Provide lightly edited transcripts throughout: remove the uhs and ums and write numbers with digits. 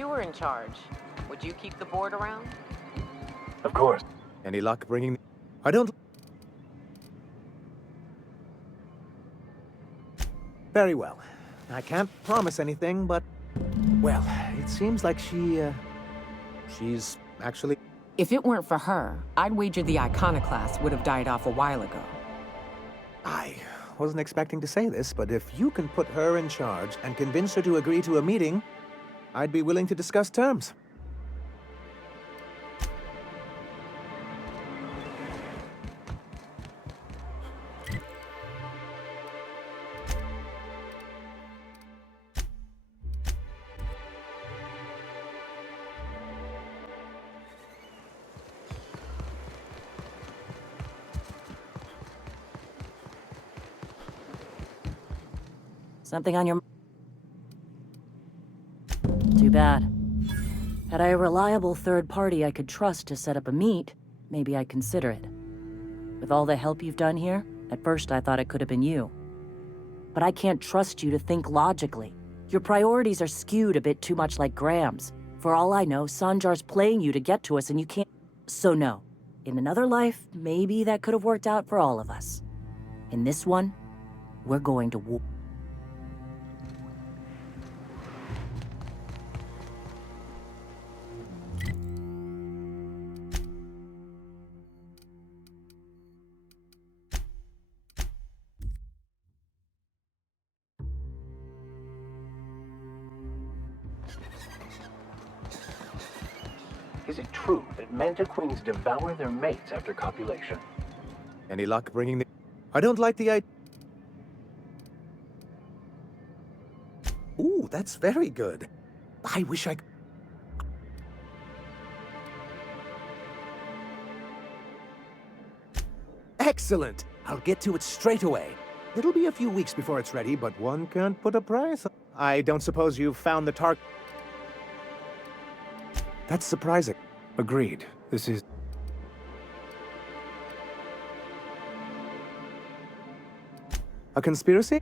you were in charge, would you keep the board around? Of course. Any luck bringing... I don't... Very well. I can't promise anything, but... Well, it seems like she's actually... If it weren't for her, I'd wager the iconoclast would have died off a while ago. I wasn't expecting to say this, but if you can put her in charge and convince her to agree to a meeting, I'd be willing to discuss terms. Something on your... Too bad. Had I a reliable third party I could trust to set up a meet, maybe I'd consider it. With all the help you've done here, at first I thought it could have been you. But I can't trust you to think logically. Your priorities are skewed a bit too much like Graham's. For all I know, Sanjar's playing you to get to us and you can't... So no. In another life, maybe that could have worked out for all of us. In this one, we're going to war. Is it true that manta queens devour their mates after copulation? Any luck bringing the... I don't like the idea... Ooh, that's very good. I wish I... Excellent! I'll get to it straight away. It'll be a few weeks before it's ready, but one can't put a price on... I don't suppose you've found the target... That's surprising. Agreed. This is... A conspiracy?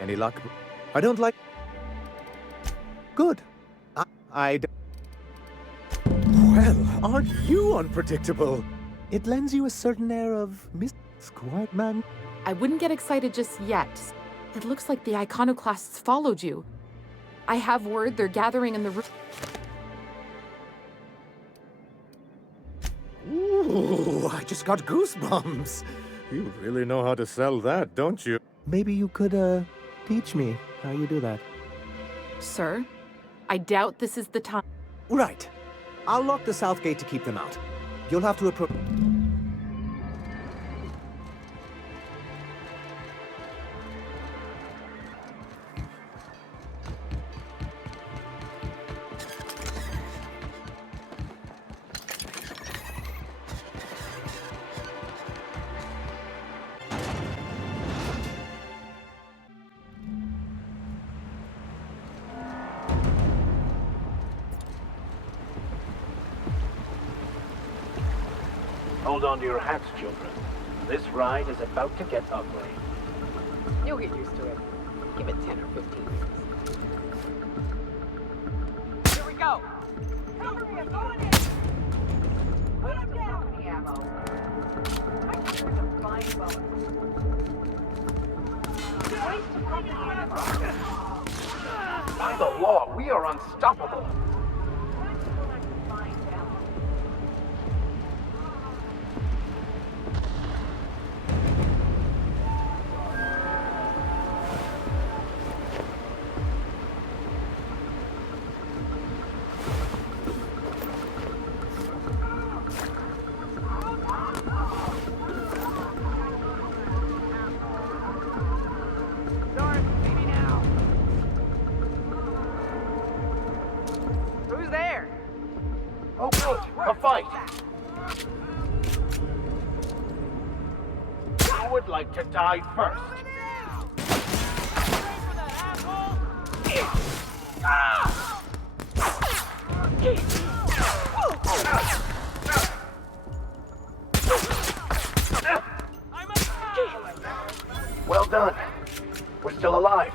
Any luck? I don't like... Good. I don't... Well, aren't you unpredictable? It lends you a certain air of quiet man. I wouldn't get excited just yet. It looks like the iconoclasts followed you. I have word they're gathering in the room. Ooh, I just got goosebumps. You really know how to sell that, don't you? Maybe you could, teach me how you do that. Sir, I doubt this is the time. Right. I'll lock the south gate to keep them out. You'll have to approach... Hold on to your hats, children. This ride is about to get ugly. You'll get used to it. Give it 10 or 15 minutes. Here we go! Cover me, I'm going in! Put him down, the ammo. I think there's a fine bonus. Waste of company ammo. By the law, we are unstoppable. Oh, good. A fight. I would like to die first. Well done. We're still alive.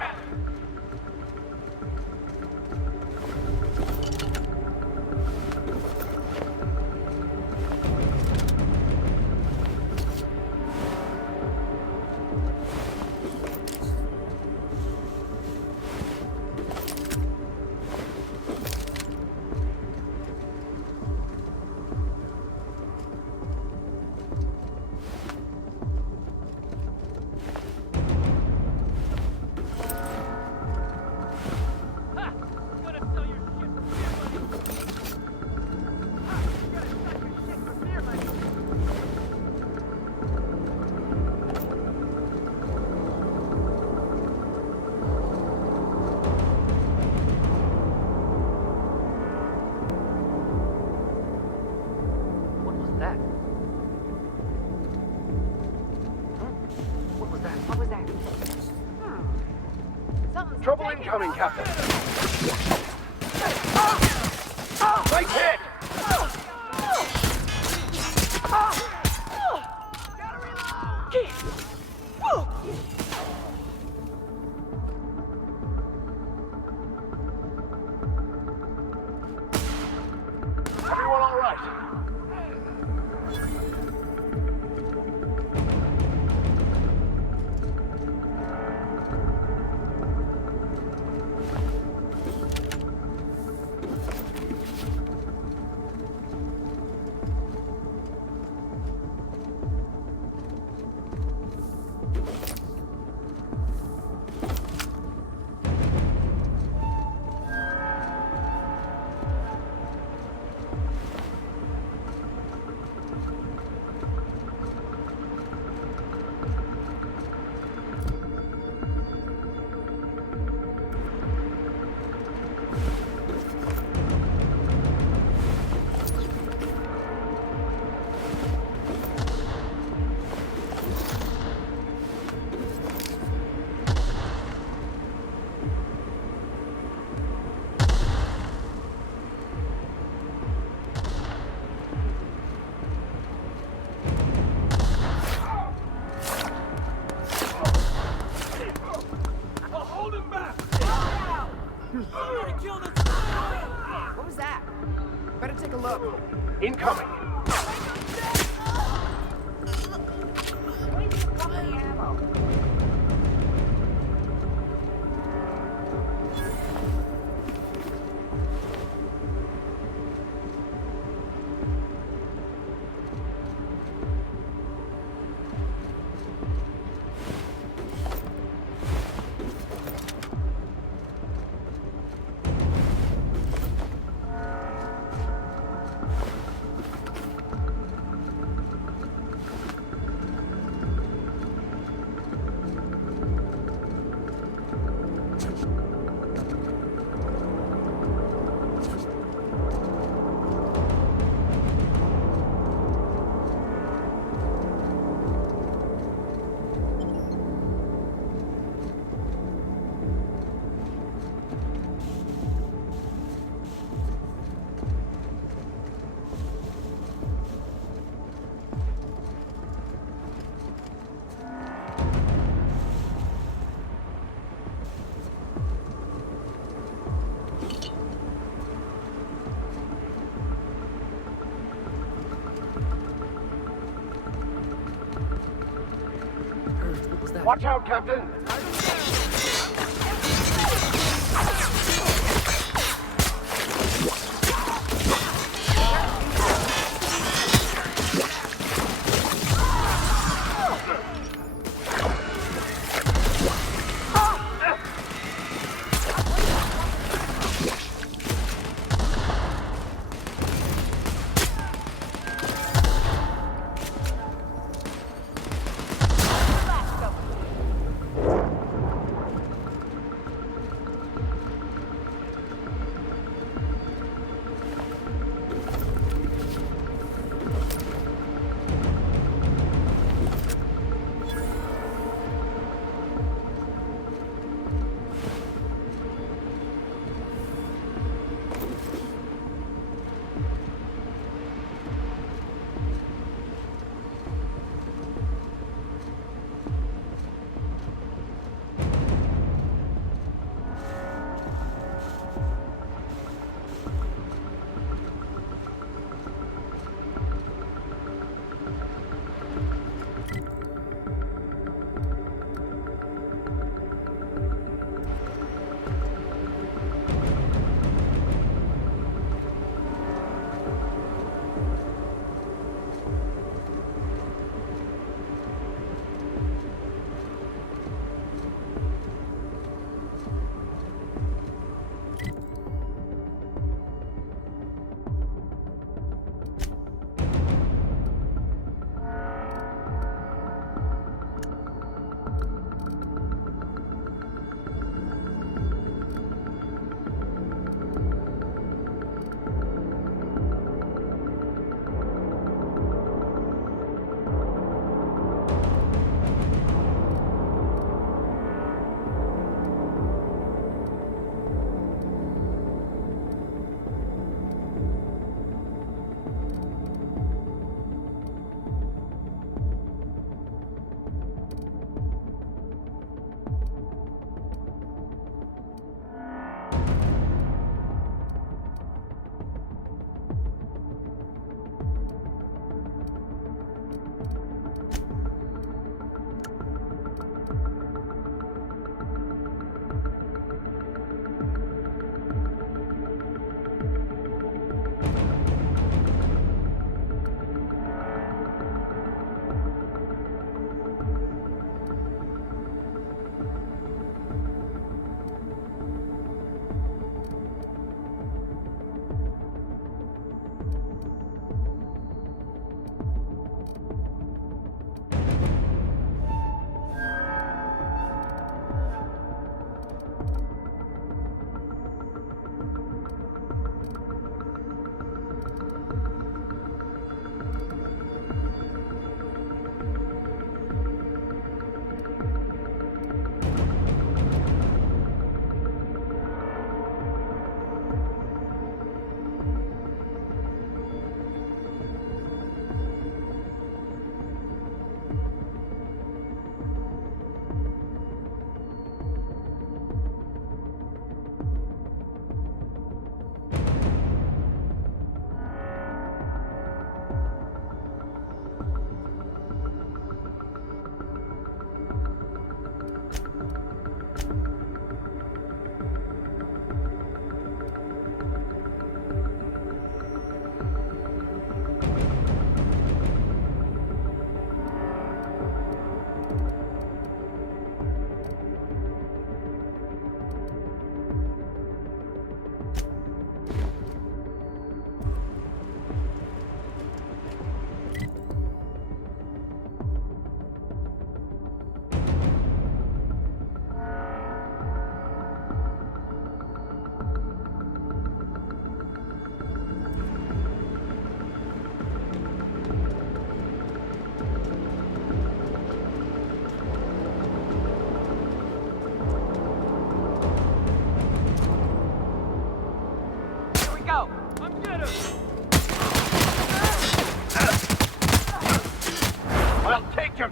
What was that? What was that? What was that? Something's Trouble taking incoming, us. Captain. Right hit! Everyone all right? What was that? Better take a look. Incoming. Wasting company ammo. Watch out, Captain!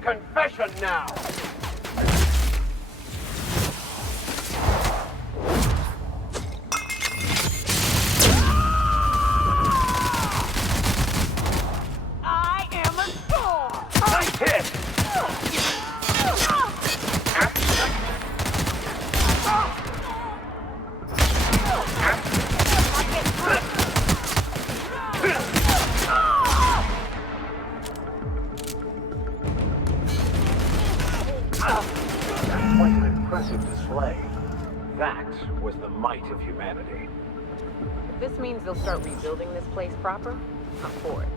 confession now! I am a storm! Nice hit! Quite an impressive display. That was the might of humanity. If this means they'll start rebuilding this place proper, I'm for it.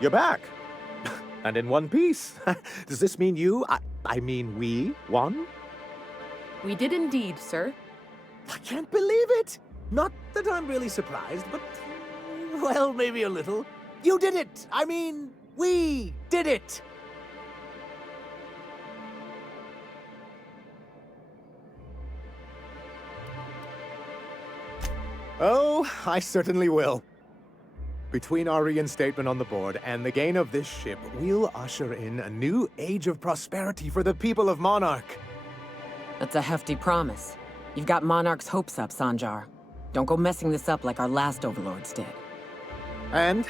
You're back! And in one piece. Does this mean I mean we won? We did indeed, sir. I can't believe it! Not that I'm really surprised, but... well, maybe a little. You did it! I mean, we did it! Oh, I certainly will. Between our reinstatement on the board and the gain of this ship, we'll usher in a new age of prosperity for the people of Monarch. That's a hefty promise. You've got Monarch's hopes up, Sanjar. Don't go messing this up like our last overlords did. And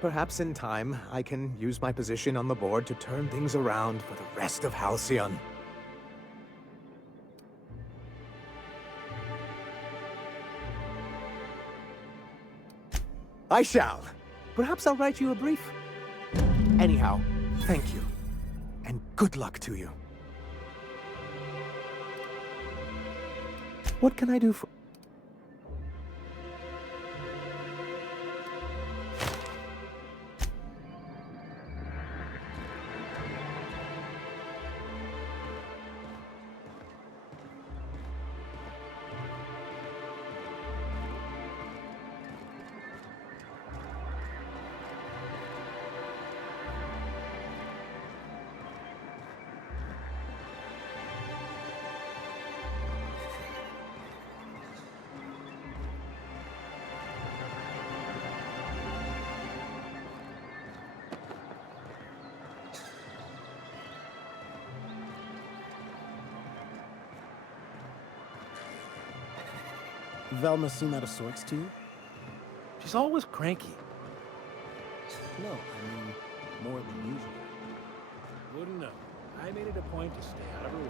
perhaps in time, I can use my position on the board to turn things around for the rest of Halcyon. I shall. Perhaps I'll write you a brief. Anyhow, thank you. And good luck to you. What can I do for... Velma seem out of sorts to you? She's always cranky. No, I mean, more than usual. Wouldn't know. I made it a point to stay out of her way.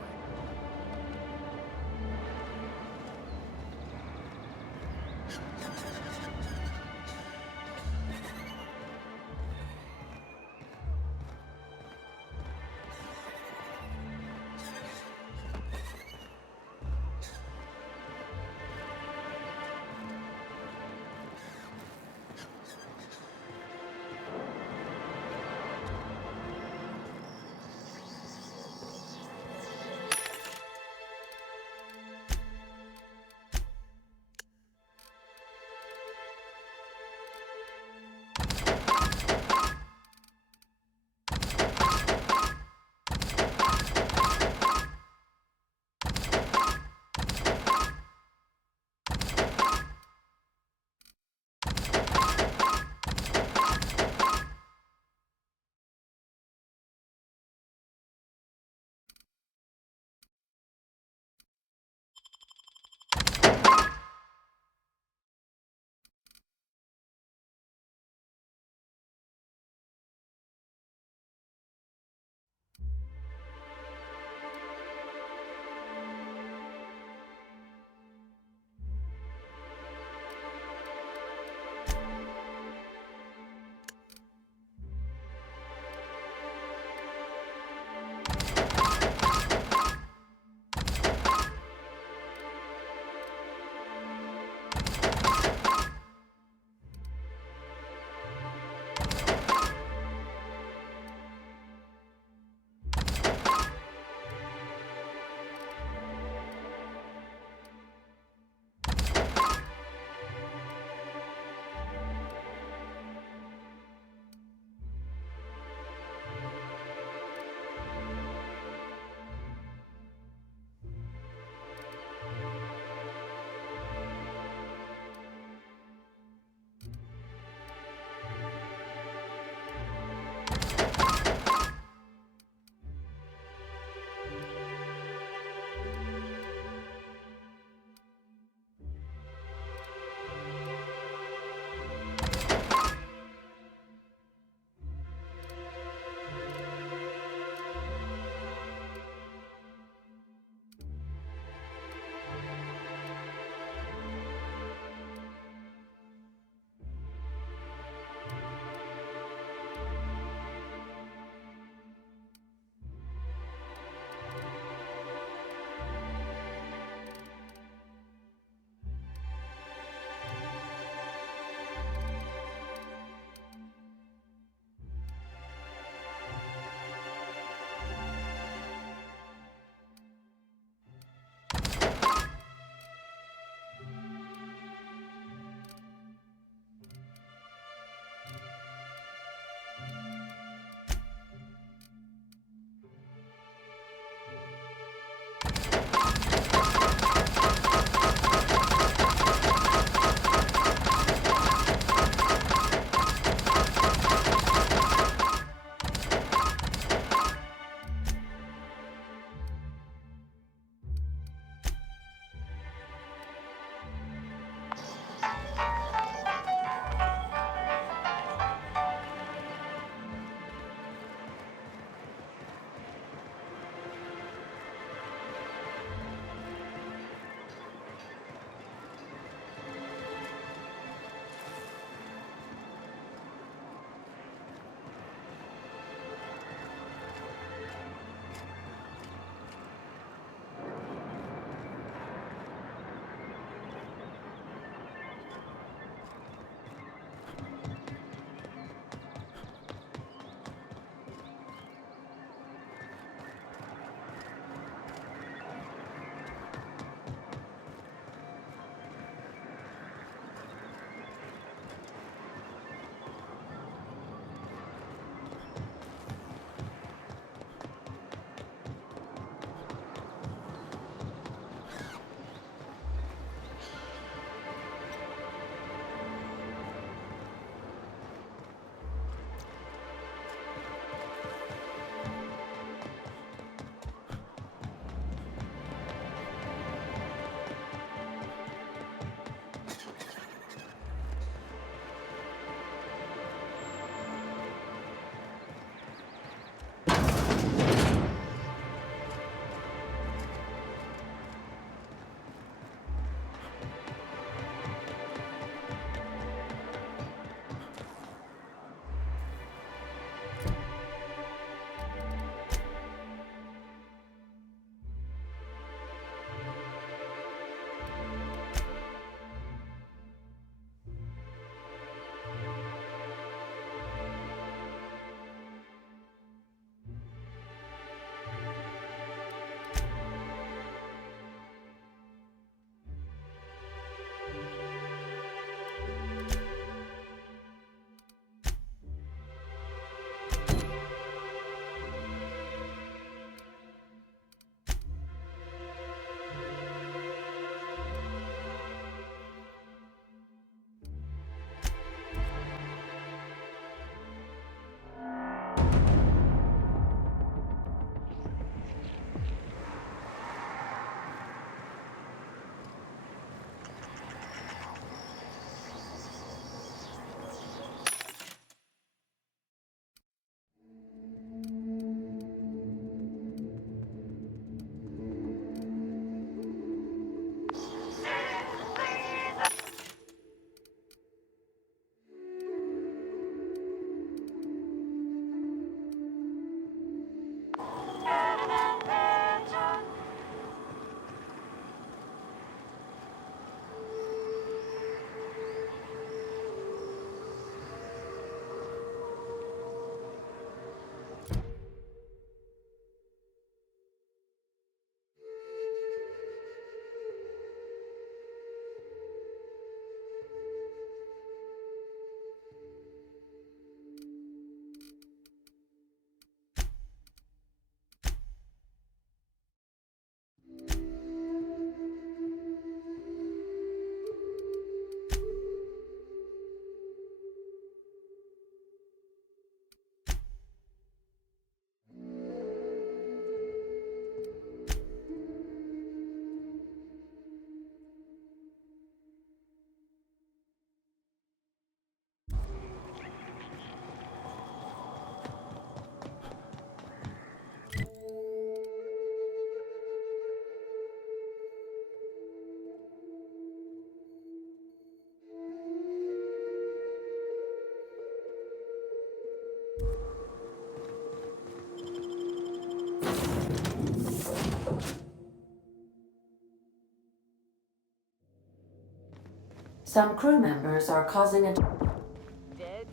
Some crew members are causing a... Dead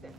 center.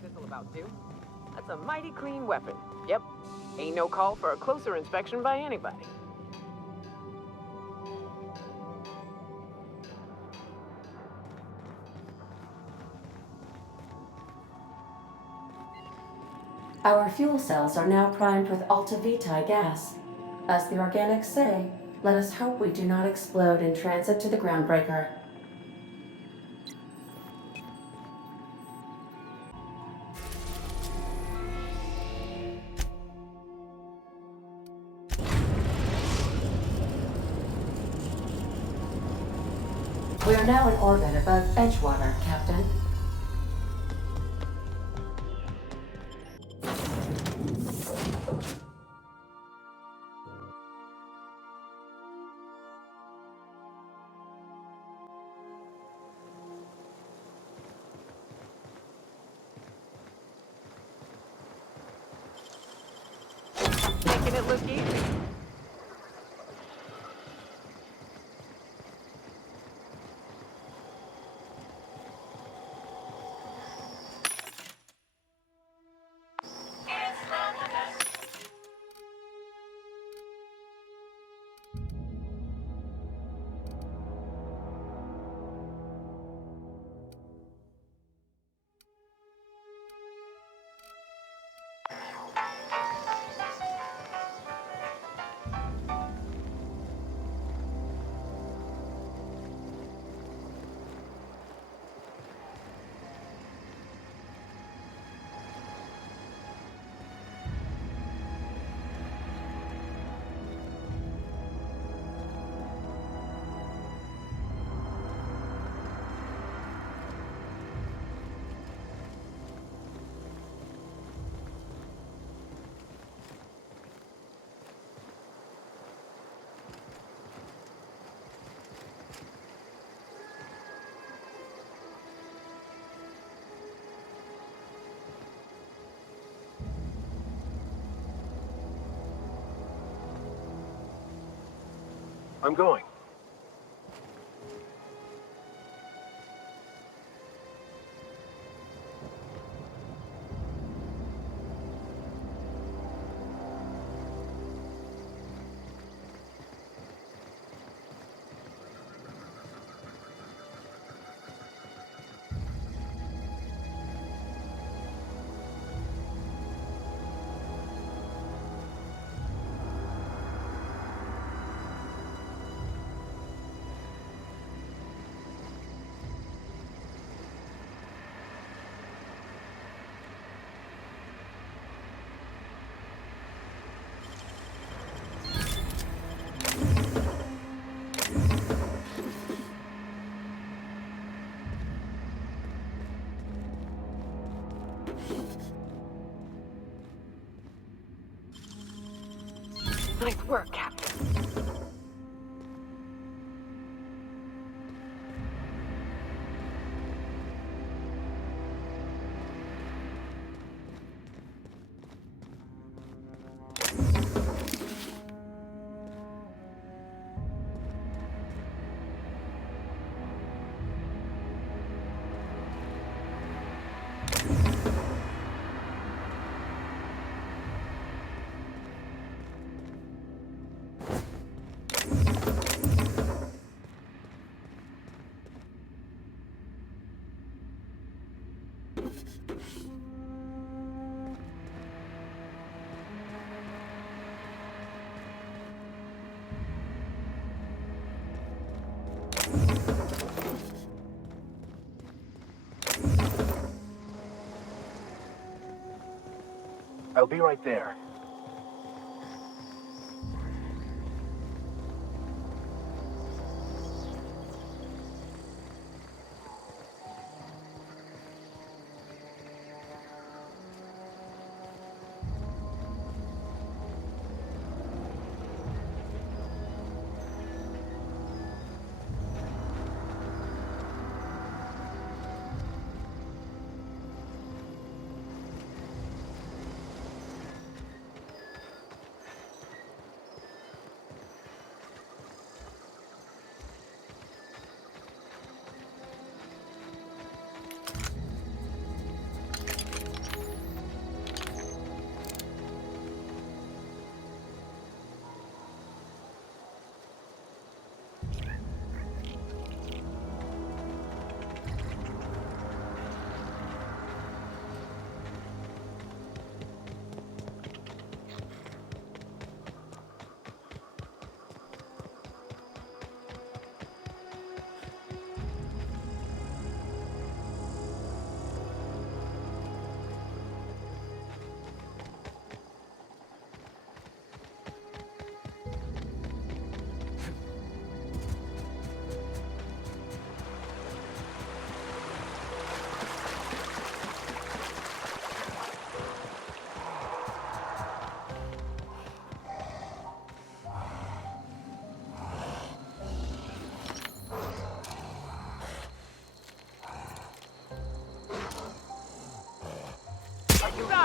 This'll about do. That's a mighty clean weapon. Yep. Ain't no call for a closer inspection by anybody. Our fuel cells are now primed with Alta Vitae gas. As the organics say, let us hope we do not explode in transit to the groundbreaker. We are now in orbit above Edgewater, Captain. Making it look easy. I'm going. Nice work, Captain. I'll be right there.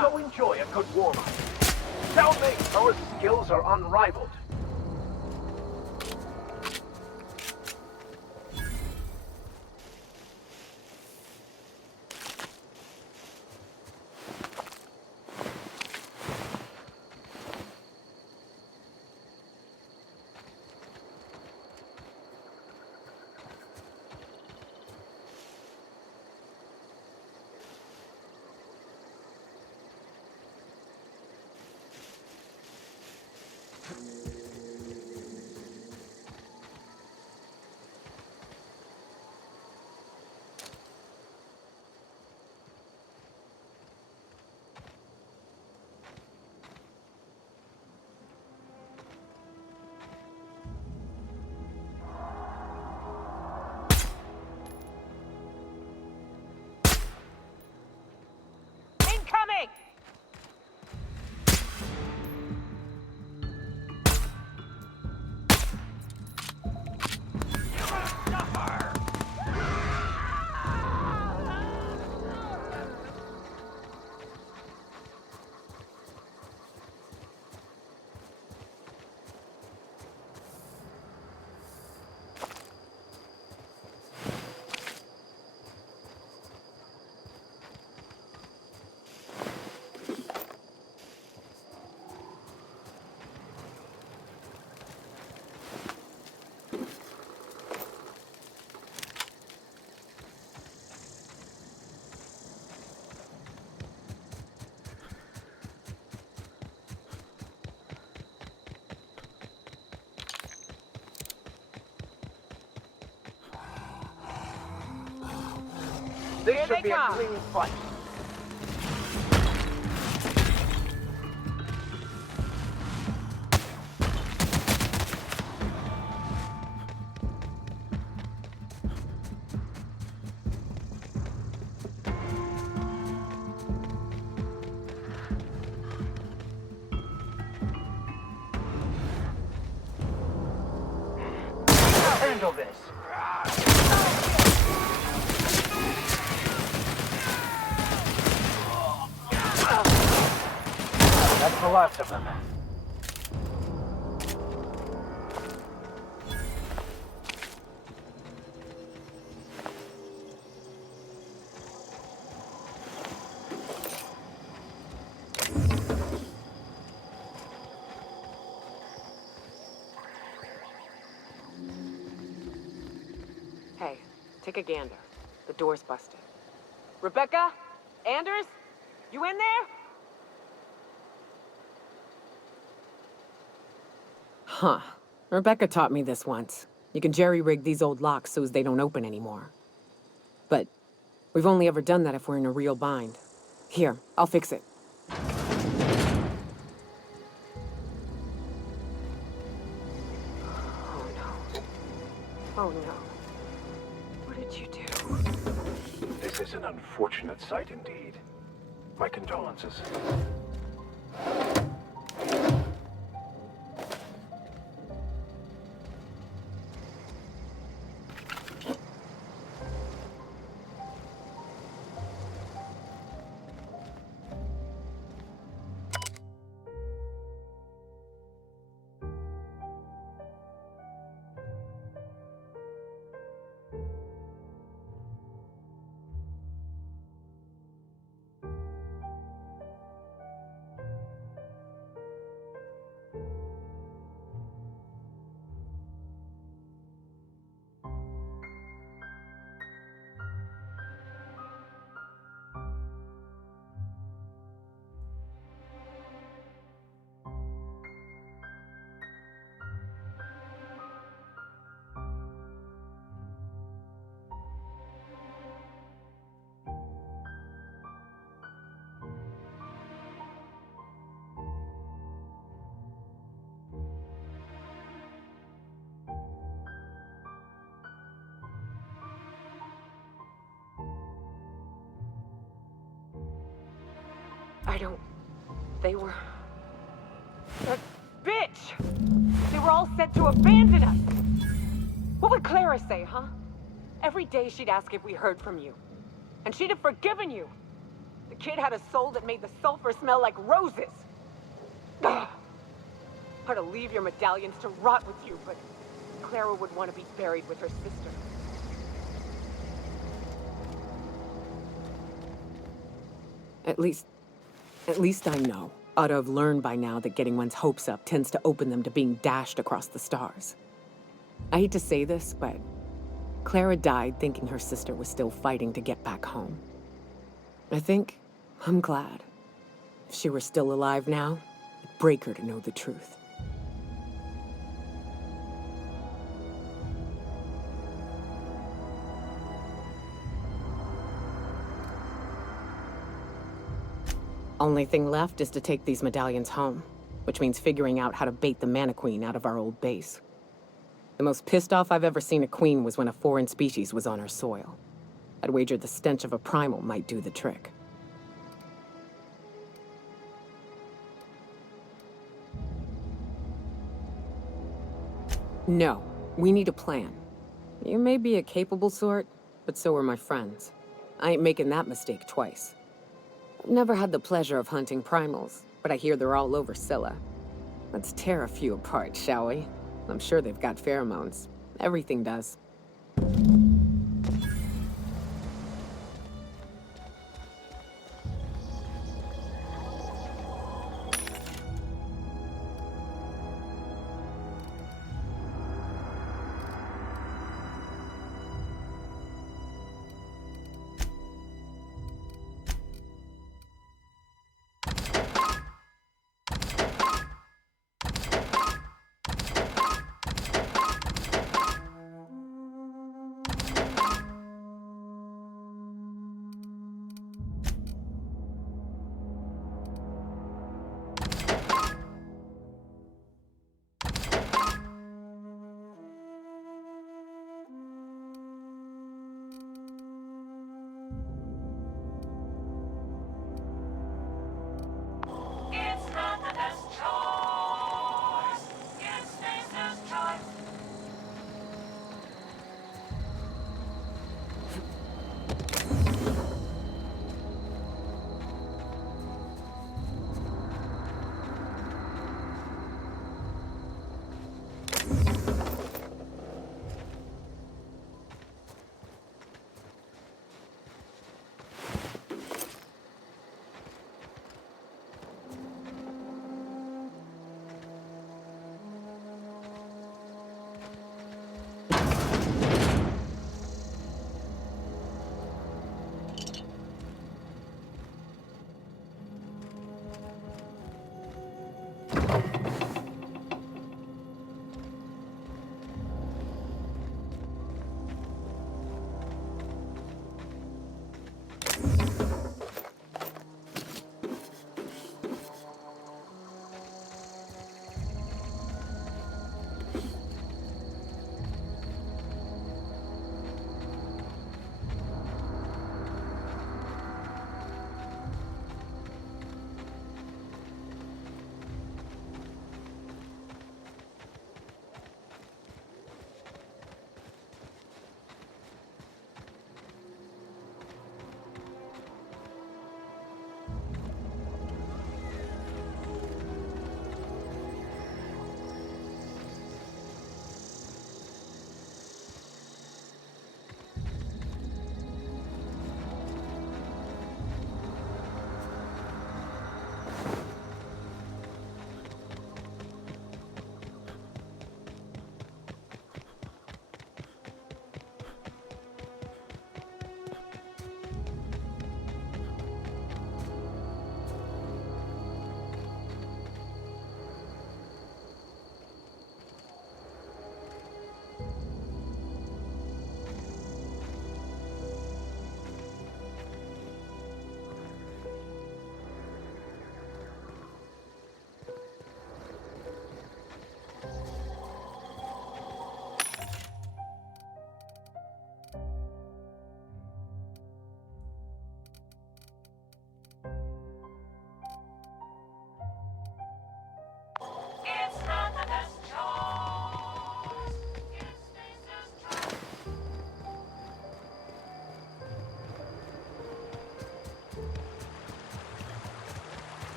So enjoy a good warm-up. Tell me, our skills are unrivaled. Incoming! This Here should they be a come. clean fight. handle this. That's the last of them. Hey, take a gander. The door's busted. Rebecca? Anders? You in there? Huh. Rebecca taught me this once. You can jerry-rig these old locks so as they don't open anymore. But we've only ever done that if we're in a real bind. Here, I'll fix it. Oh no. Oh no. What did you do? This is an unfortunate sight indeed. My condolences. They were... That bitch! They were all set to abandon us! What would Clara say, huh? Every day she'd ask if we heard from you. And she'd have forgiven you. The kid had a soul that made the sulfur smell like roses. Ugh. Or to leave your medallions to rot with you, but Clara would want to be buried with her sister. At least I know. Ought to have learned by now that getting one's hopes up tends to open them to being dashed across the stars. I hate to say this, but Clara died thinking her sister was still fighting to get back home. I'm glad. If she were still alive now, it'd break her to know the truth. Only thing left is to take these medallions home, which means figuring out how to bait the Mana Queen out of our old base. The most pissed off I've ever seen a queen was when a foreign species was on her soil. I'd wager the stench of a primal might do the trick. No, we need a plan. You may be a capable sort, but so are my friends. I ain't making that mistake twice. I've never had the pleasure of hunting primals, but I hear they're all over Scylla. Let's tear a few apart, shall we? I'm sure they've got pheromones. Everything does.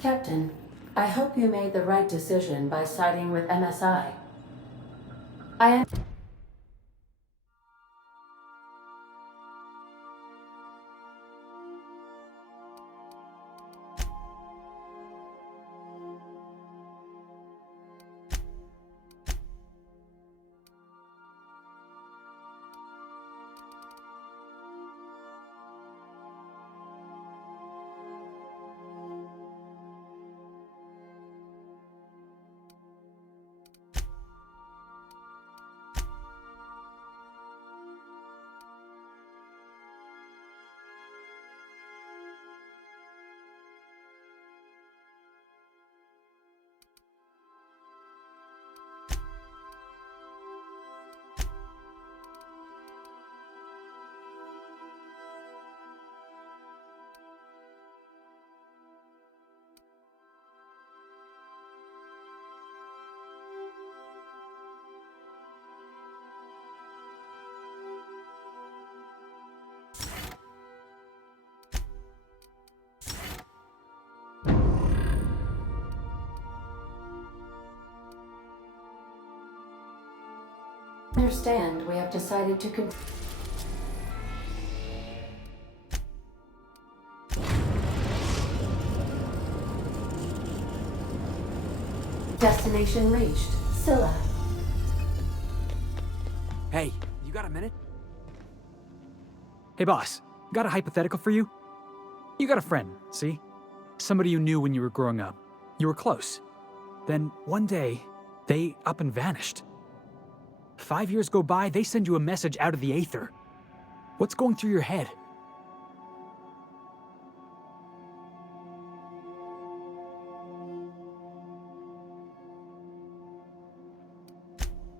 Captain, I hope you made the right decision by siding with MSI. I am. Understand, we have decided to Destination reached. Scylla. Hey, you got a minute? Hey boss, got a hypothetical for you? You got a friend, see? Somebody you knew when you were growing up. You were close. Then one day, they up and vanished. 5 years go by, they send you a message out of the aether. What's going through your head?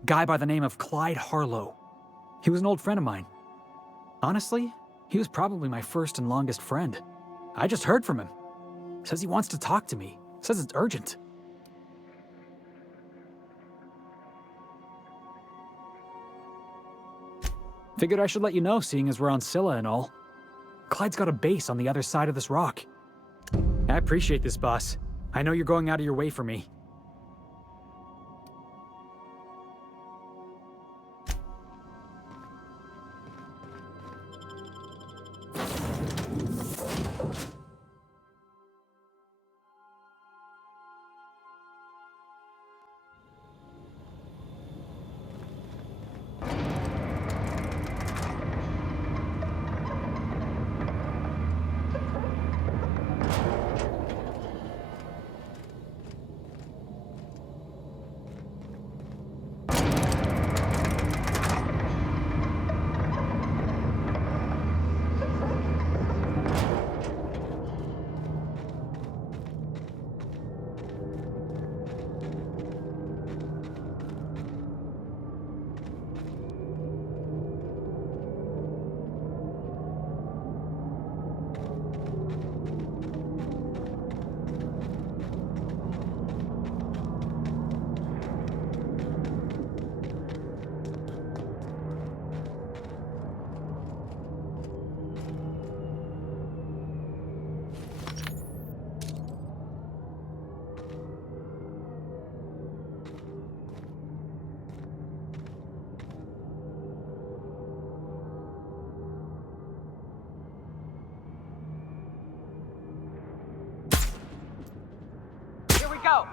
Guy by the name of Clyde Harlow. He was an old friend of mine. Honestly, he was probably my first and longest friend. I just heard from him. Says he wants to talk to me. Says it's urgent. Figured I should let you know, seeing as we're on Scylla and all. Clyde's got a base on the other side of this rock. I appreciate this, boss. I know you're going out of your way for me. Go!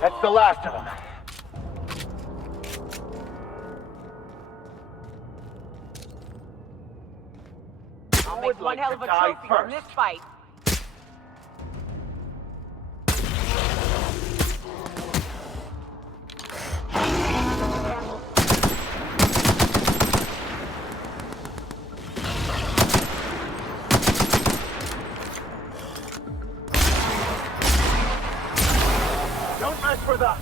That's the last of them. I'll make one hell of a trophy from this fight. Don't mess with us!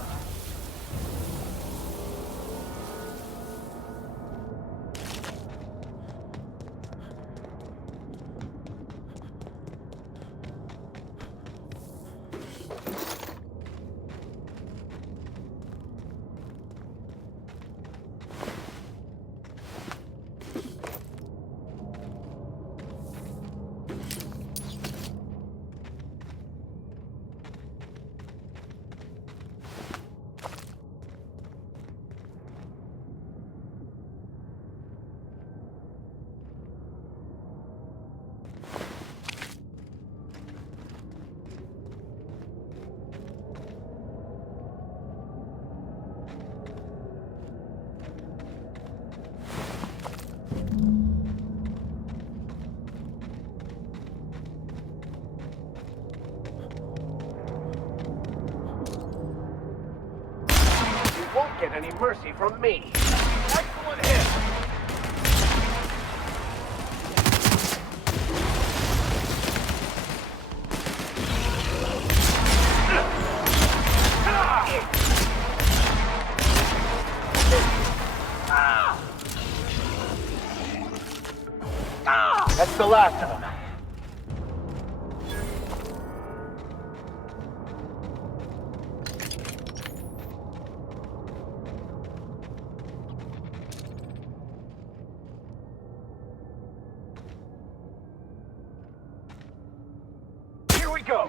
get any mercy from me. Excellent hit! That's the last of them. Here we go.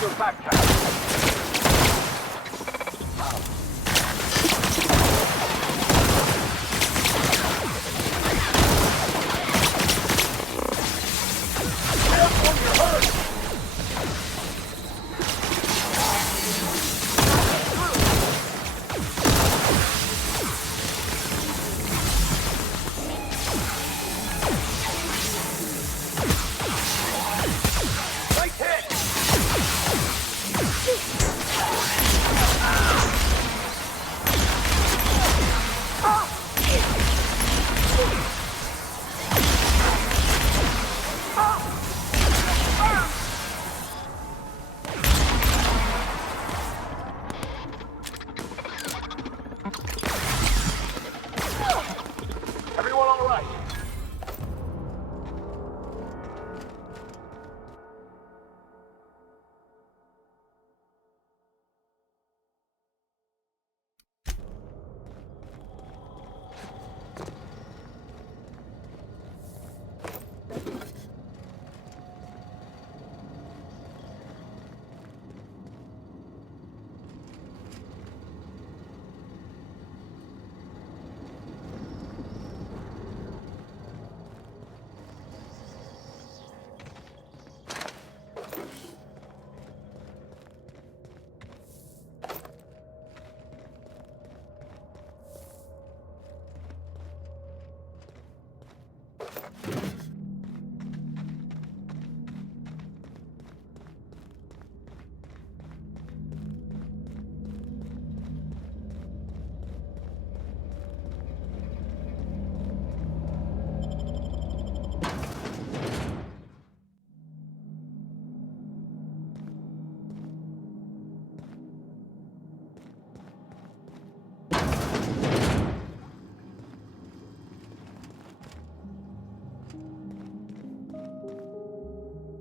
Your backpack. Everyone all right?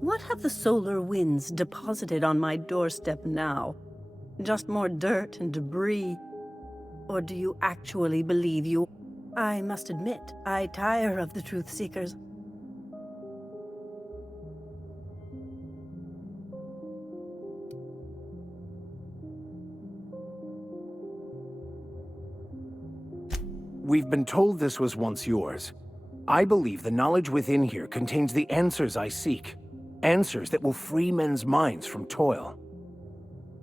What have the solar winds deposited on my doorstep now? Just more dirt and debris? Or do you actually believe you? I must admit, I tire of the truth seekers. We've been told this was once yours. I believe the knowledge within here contains the answers I seek. Answers that will free men's minds from toil.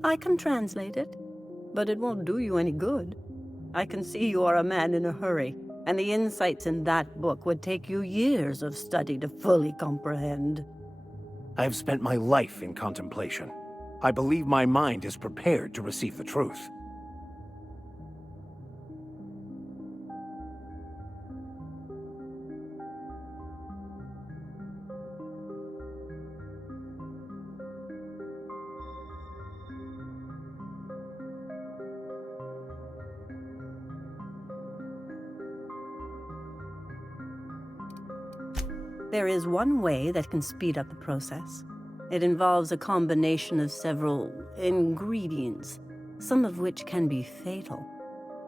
I can translate it, but it won't do you any good. I can see you are a man in a hurry, and the insights in that book would take you years of study to fully comprehend. I have spent my life in contemplation. I believe my mind is prepared to receive the truth. There is one way that can speed up the process. It involves a combination of several ingredients, some of which can be fatal.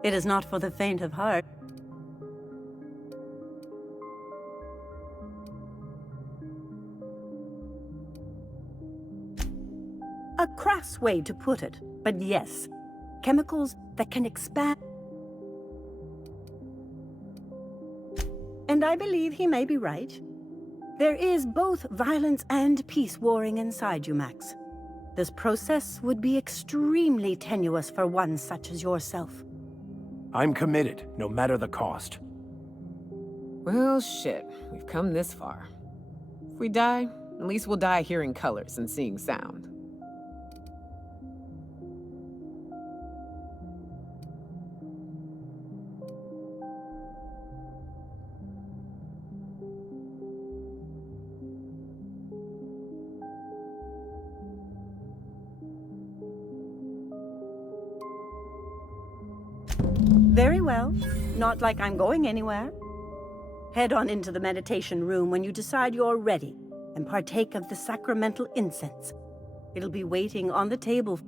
It is not for the faint of heart. A crass way to put it, but yes, chemicals that can expand. And I believe he may be right. There is both violence and peace warring inside you, Max. This process would be extremely tenuous for one such as yourself. I'm committed, no matter the cost. Well, shit. We've come this far. If we die, at least we'll die hearing colors and seeing sound. Very well. Not like I'm going anywhere. Head on into the meditation room when you decide you're ready, and partake of the sacramental incense. It'll be waiting on the table.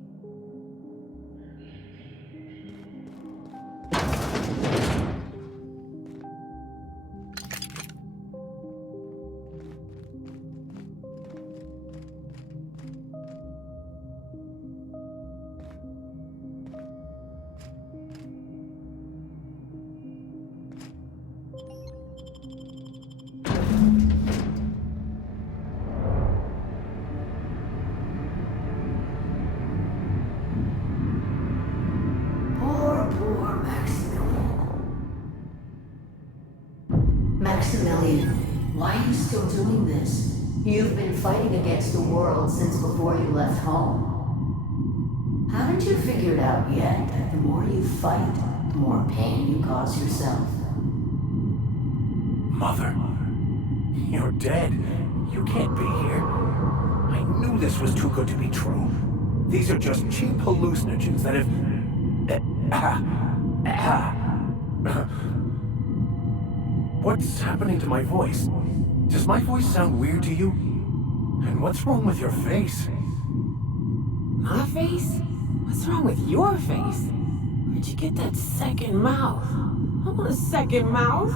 Maximilian, why are you still doing this? You've been fighting against the world since before you left home. Haven't you figured out yet that the more you fight, the more pain you cause yourself? Mother, you're dead. You can't be here. I knew this was too good to be true. These are just cheap hallucinogens that have... What's happening to my voice? Does my voice sound weird to you? And what's wrong with your face? My face? What's wrong with your face? Where'd you get that second mouth? I want a second mouth.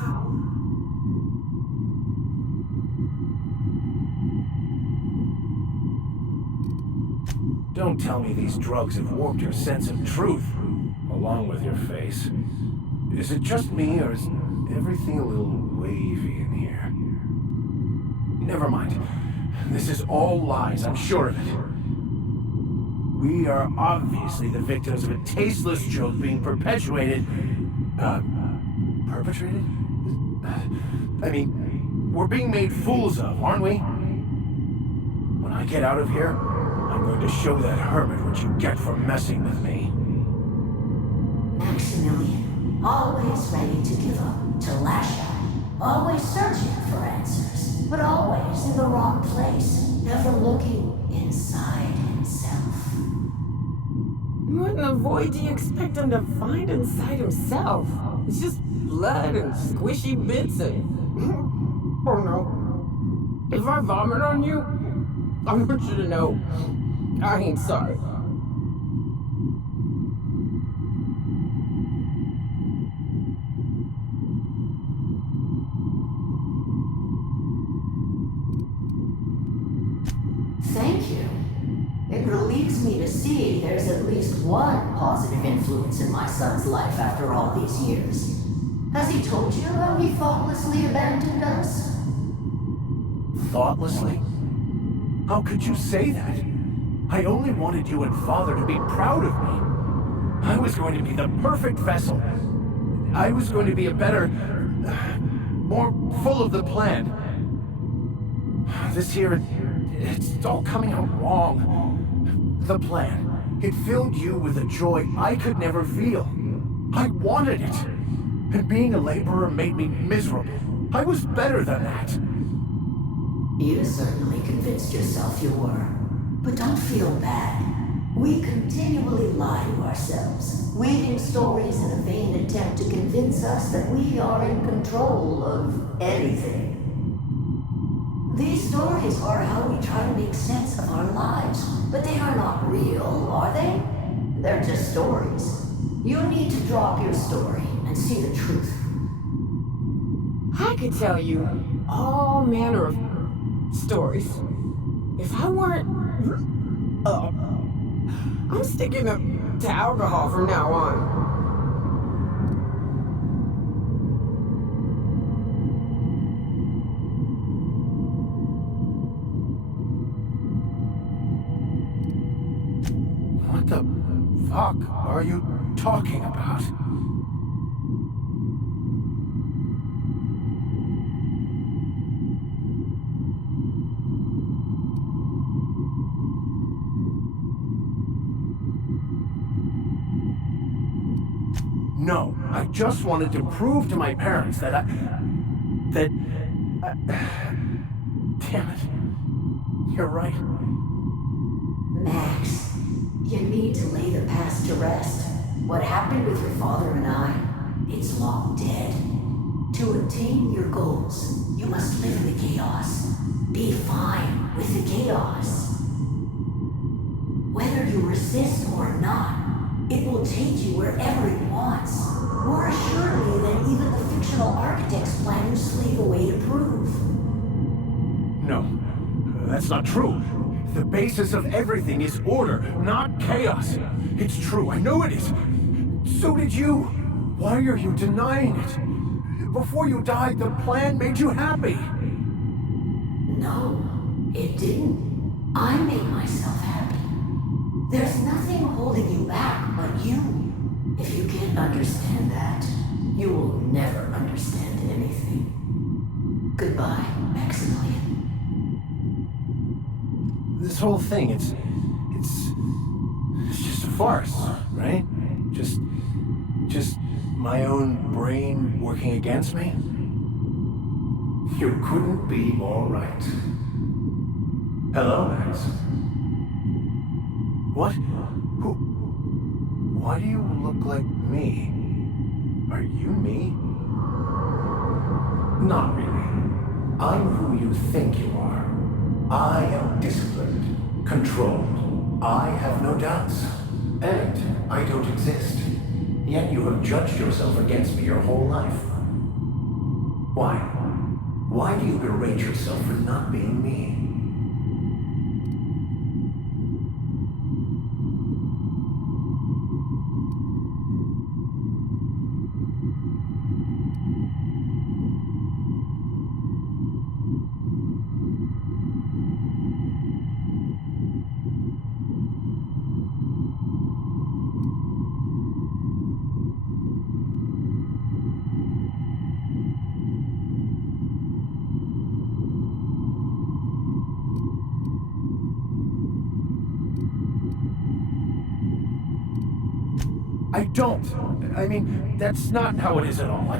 Don't tell me these drugs have warped your sense of truth, along with your face. Is it just me, or is everything a little wavy in here? Never mind. This is all lies, I'm sure of it. We are obviously the victims of a tasteless joke being perpetuated... perpetrated? I mean, we're being made fools of, aren't we? When I get out of here, I'm going to show that hermit what you get for messing with me. Maximilian, always ready to give up, to lash out, always searching for answers, but always in the wrong place, never looking inside himself. What in the void do you expect him to find inside himself? It's just blood and squishy bits and... Oh no. If I vomit on you, I want you to know, I ain't sorry. Thank you. It relieves me to see there's at least one positive influence in my son's life after all these years. Has he told you how he thoughtlessly abandoned us? Thoughtlessly? How could you say that? I only wanted you and Father to be proud of me. I was going to be the perfect vessel. I was going to be a better, more full of the plan. This here, it's all coming out wrong. The plan, it filled you with a joy I could never feel. I wanted it. And being a laborer made me miserable. I was better than that. You certainly convinced yourself you were. But don't feel bad. We continually lie to ourselves, weaving stories in a vain attempt to convince us that we are in control of anything. These stories are how we try to make sense of our lives, but they are not real, are they? They're just stories. You need to drop your story and see the truth. I could tell you all manner of stories. If I weren't... I'm sticking to alcohol from now on. What the fuck are you talking about? No, I just wanted to prove to my parents that damn it. You're right. Max, you need to lay the past to rest. What happened with your father and I, it's long dead. To attain your goals, you must live in the chaos. Be fine with the chaos. Whether you resist or not, it will take you wherever it wants. More assuredly than even the fictional architects plan to slave away to prove. No, that's not true. The basis of everything is order, not chaos. It's true, I know it is. So did you. Why are you denying it? Before you died, the plan made you happy. No, it didn't. I made myself happy. There's nothing holding you back but you. If you can't understand that, you will never understand anything. Goodbye, Maximilian. This whole thing, it's just a farce, right? Just my own brain working against me? You couldn't be more right. Hello, Max. What? Who? Why do you look like me? Are you me? Not really. I'm who you think you are. I am disciplined, controlled. I have no doubts. And I don't exist. Yet you have judged yourself against me your whole life. Why? Why do you berate yourself for not being me? I don't. I mean, that's not how it is at all. I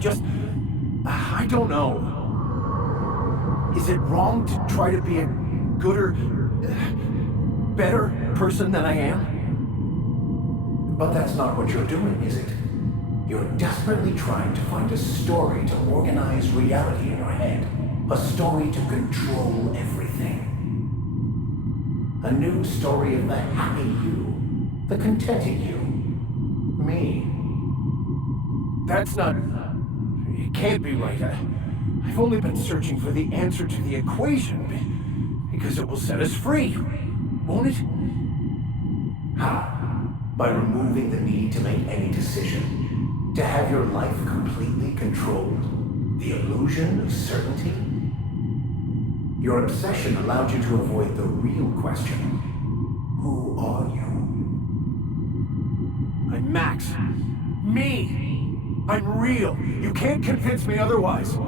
don't know. Is it wrong to try to be a gooder, better person than I am? But that's not what you're doing, is it? You're desperately trying to find a story to organize reality in your head. A story to control everything. A new story of the happy you, the contented you. Me. That's not... It can't be right. I've only been searching for the answer to the equation, because it will set us free, won't it? How? By removing the need to make any decision. To have your life completely controlled? The illusion of certainty? Your obsession allowed you to avoid the real question. Who are you? I'm Max. Me! I'm real. You can't convince me otherwise.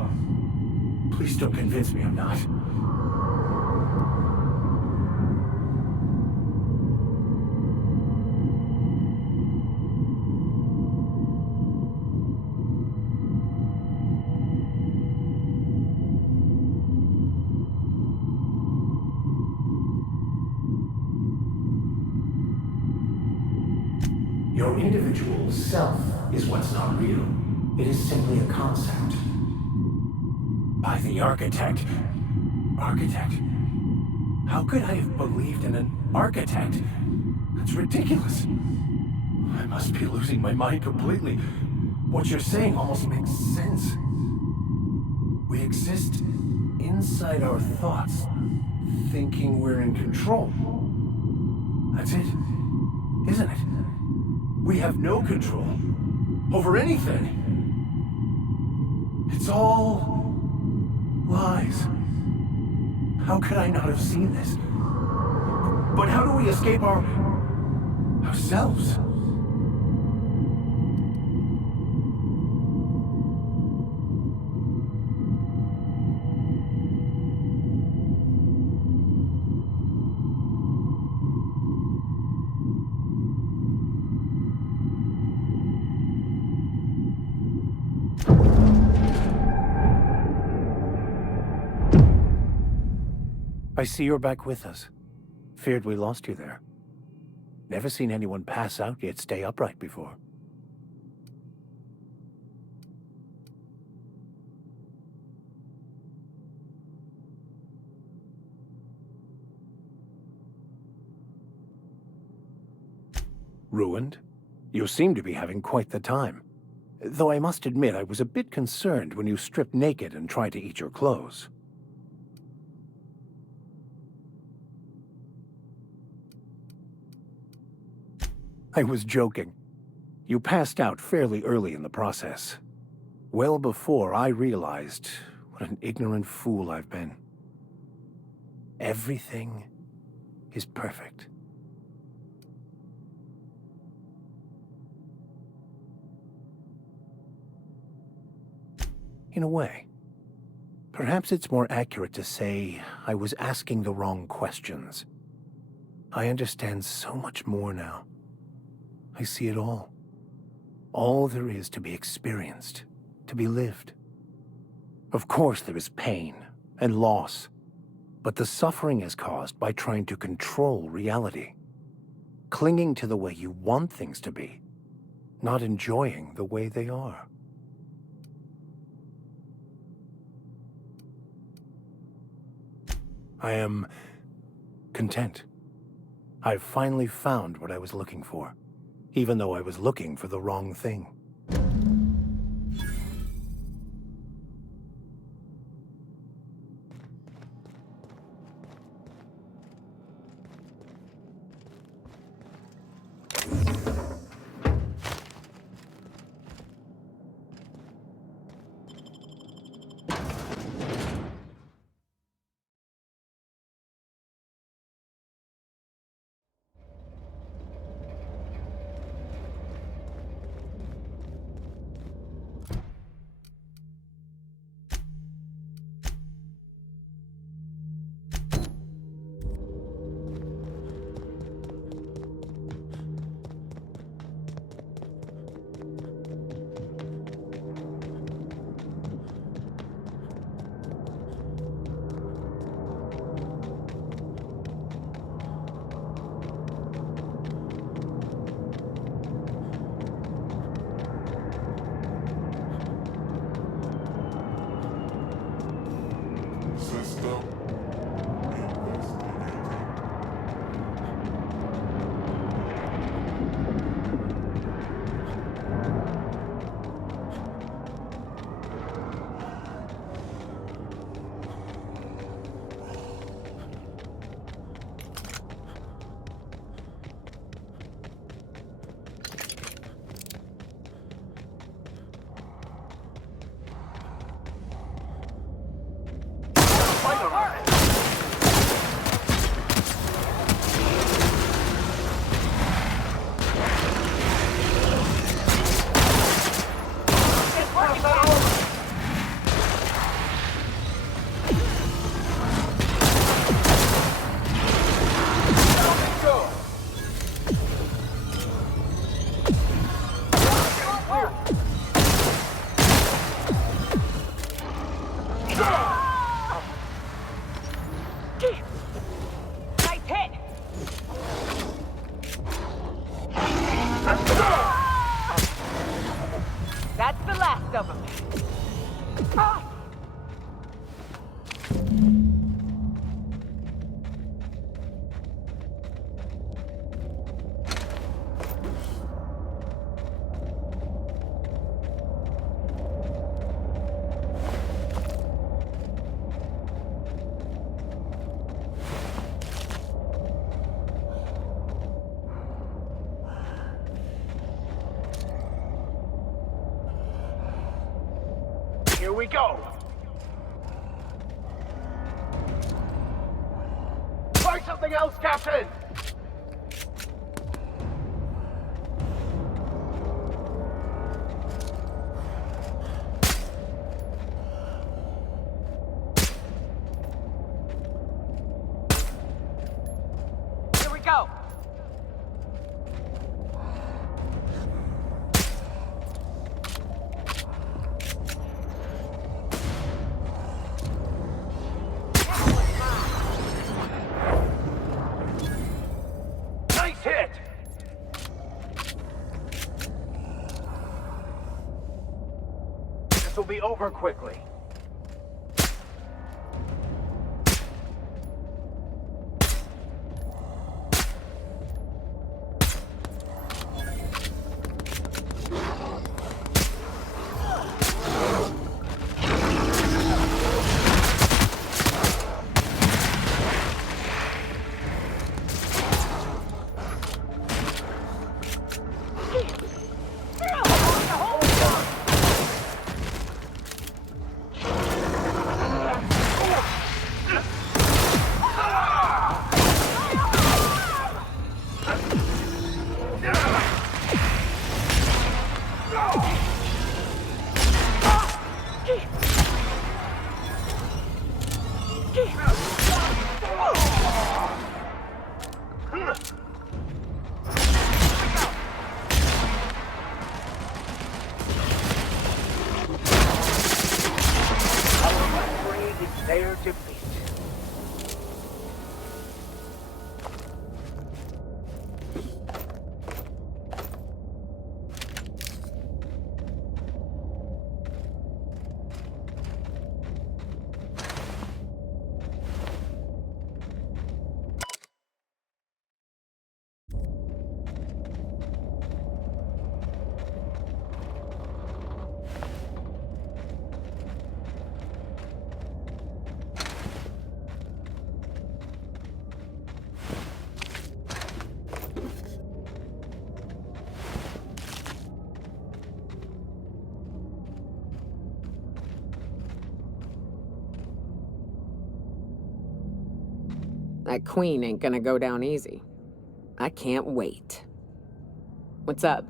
Please don't convince me I'm not. Your individual self is what's not real. It is simply a concept. By the architect. Architect? How could I have believed in an architect? That's ridiculous. I must be losing my mind completely. What you're saying almost makes sense. We exist inside our thoughts, thinking we're in control. That's it, isn't it? We have no control over anything. It's all lies. How could I not have seen this? But how do we escape ourselves? I see you're back with us. Feared we lost you there. Never seen anyone pass out yet stay upright before. Ruined? You seem to be having quite the time. Though I must admit I was a bit concerned when you stripped naked and tried to eat your clothes. I was joking. You passed out fairly early in the process. Well before I realized what an ignorant fool I've been. Everything is perfect. In a way. Perhaps it's more accurate to say I was asking the wrong questions. I understand so much more now. I see it all. All there is to be experienced, to be lived. Of course there is pain and loss, but the suffering is caused by trying to control reality, clinging to the way you want things to be, not enjoying the way they are. I am content. I've finally found what I was looking for, even though I was looking for the wrong thing. Nice hit! That's the last of them. Here we go! Try something else, Captain! Here we go! Nice hit! This will be over quickly. Their defeat. That queen ain't gonna go down easy. I can't wait. What's up?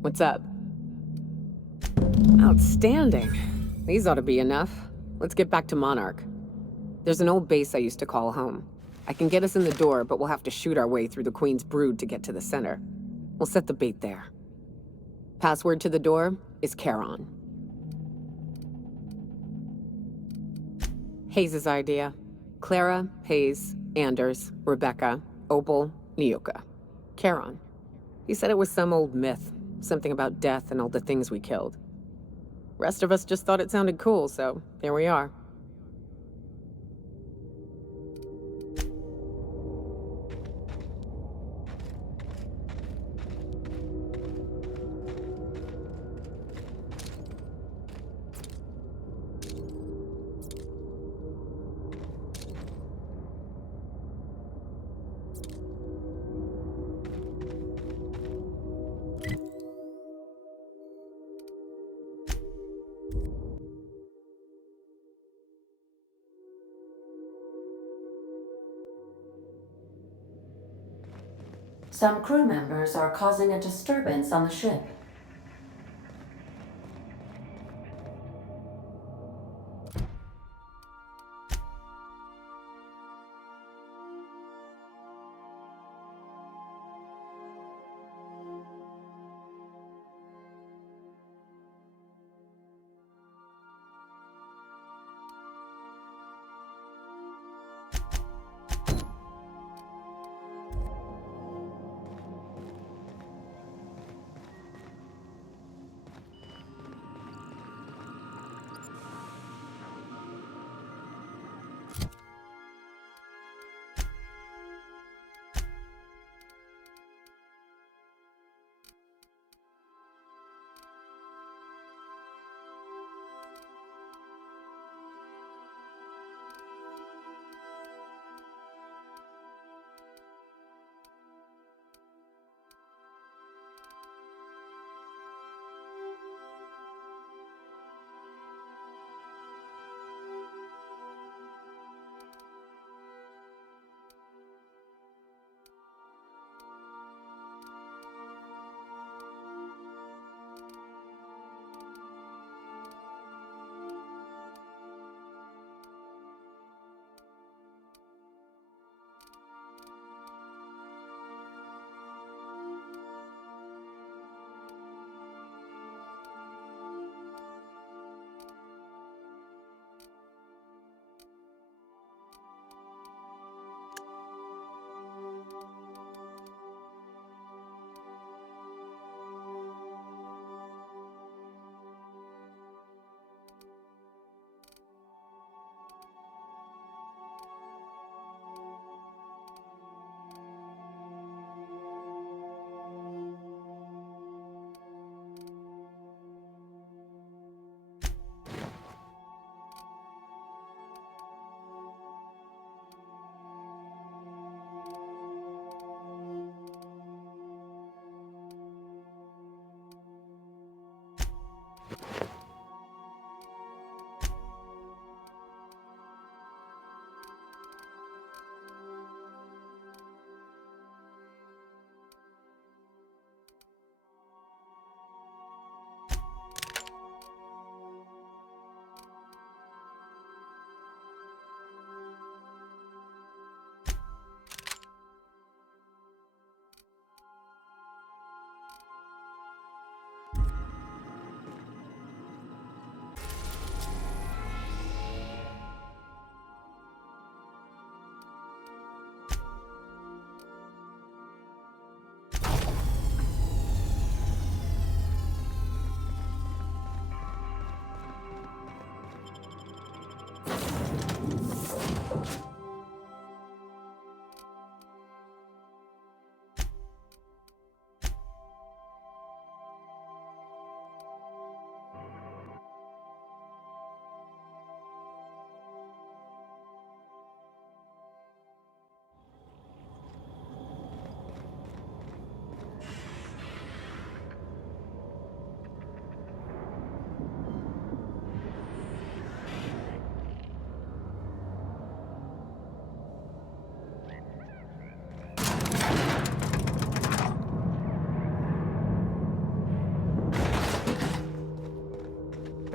What's up? Outstanding. These ought to be enough. Let's get back to Monarch. There's an old base I used to call home. I can get us in the door, but we'll have to shoot our way through the Queen's brood to get to the center. We'll set the bait there. Password to the door is Charon. Hayes' idea. Clara, Hayes, Anders, Rebecca, Opal, Nyoka. Charon. He said it was some old myth, something about death and all the things we killed. Rest of us just thought it sounded cool, so here we are. Some crew members are causing a disturbance on the ship.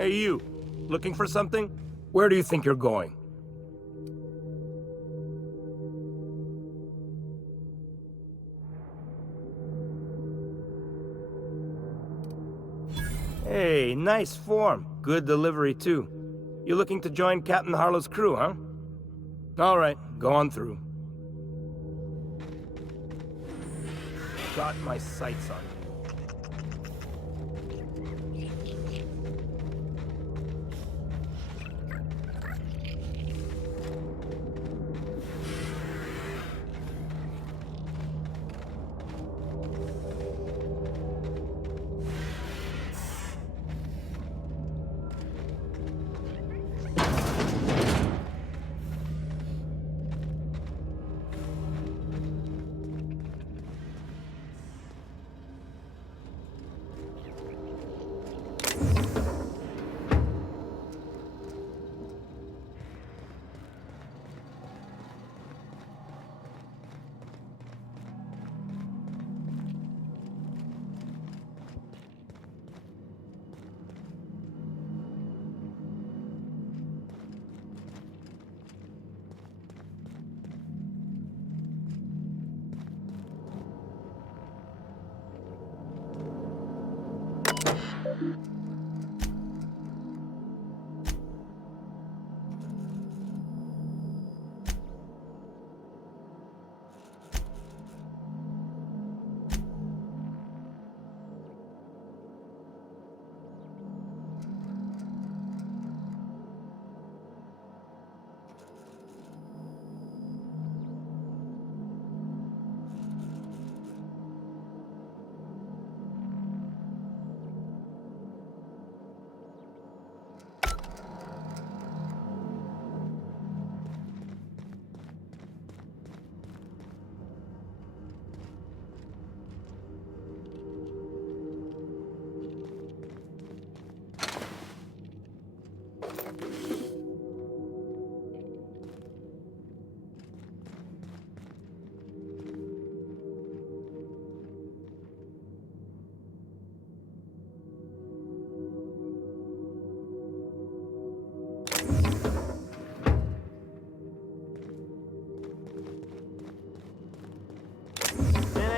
Hey, you. Looking for something? Where do you think you're going? Hey, nice form. Good delivery, too. You looking to join Captain Harlow's crew, huh? All right, go on through. Got my sights on you.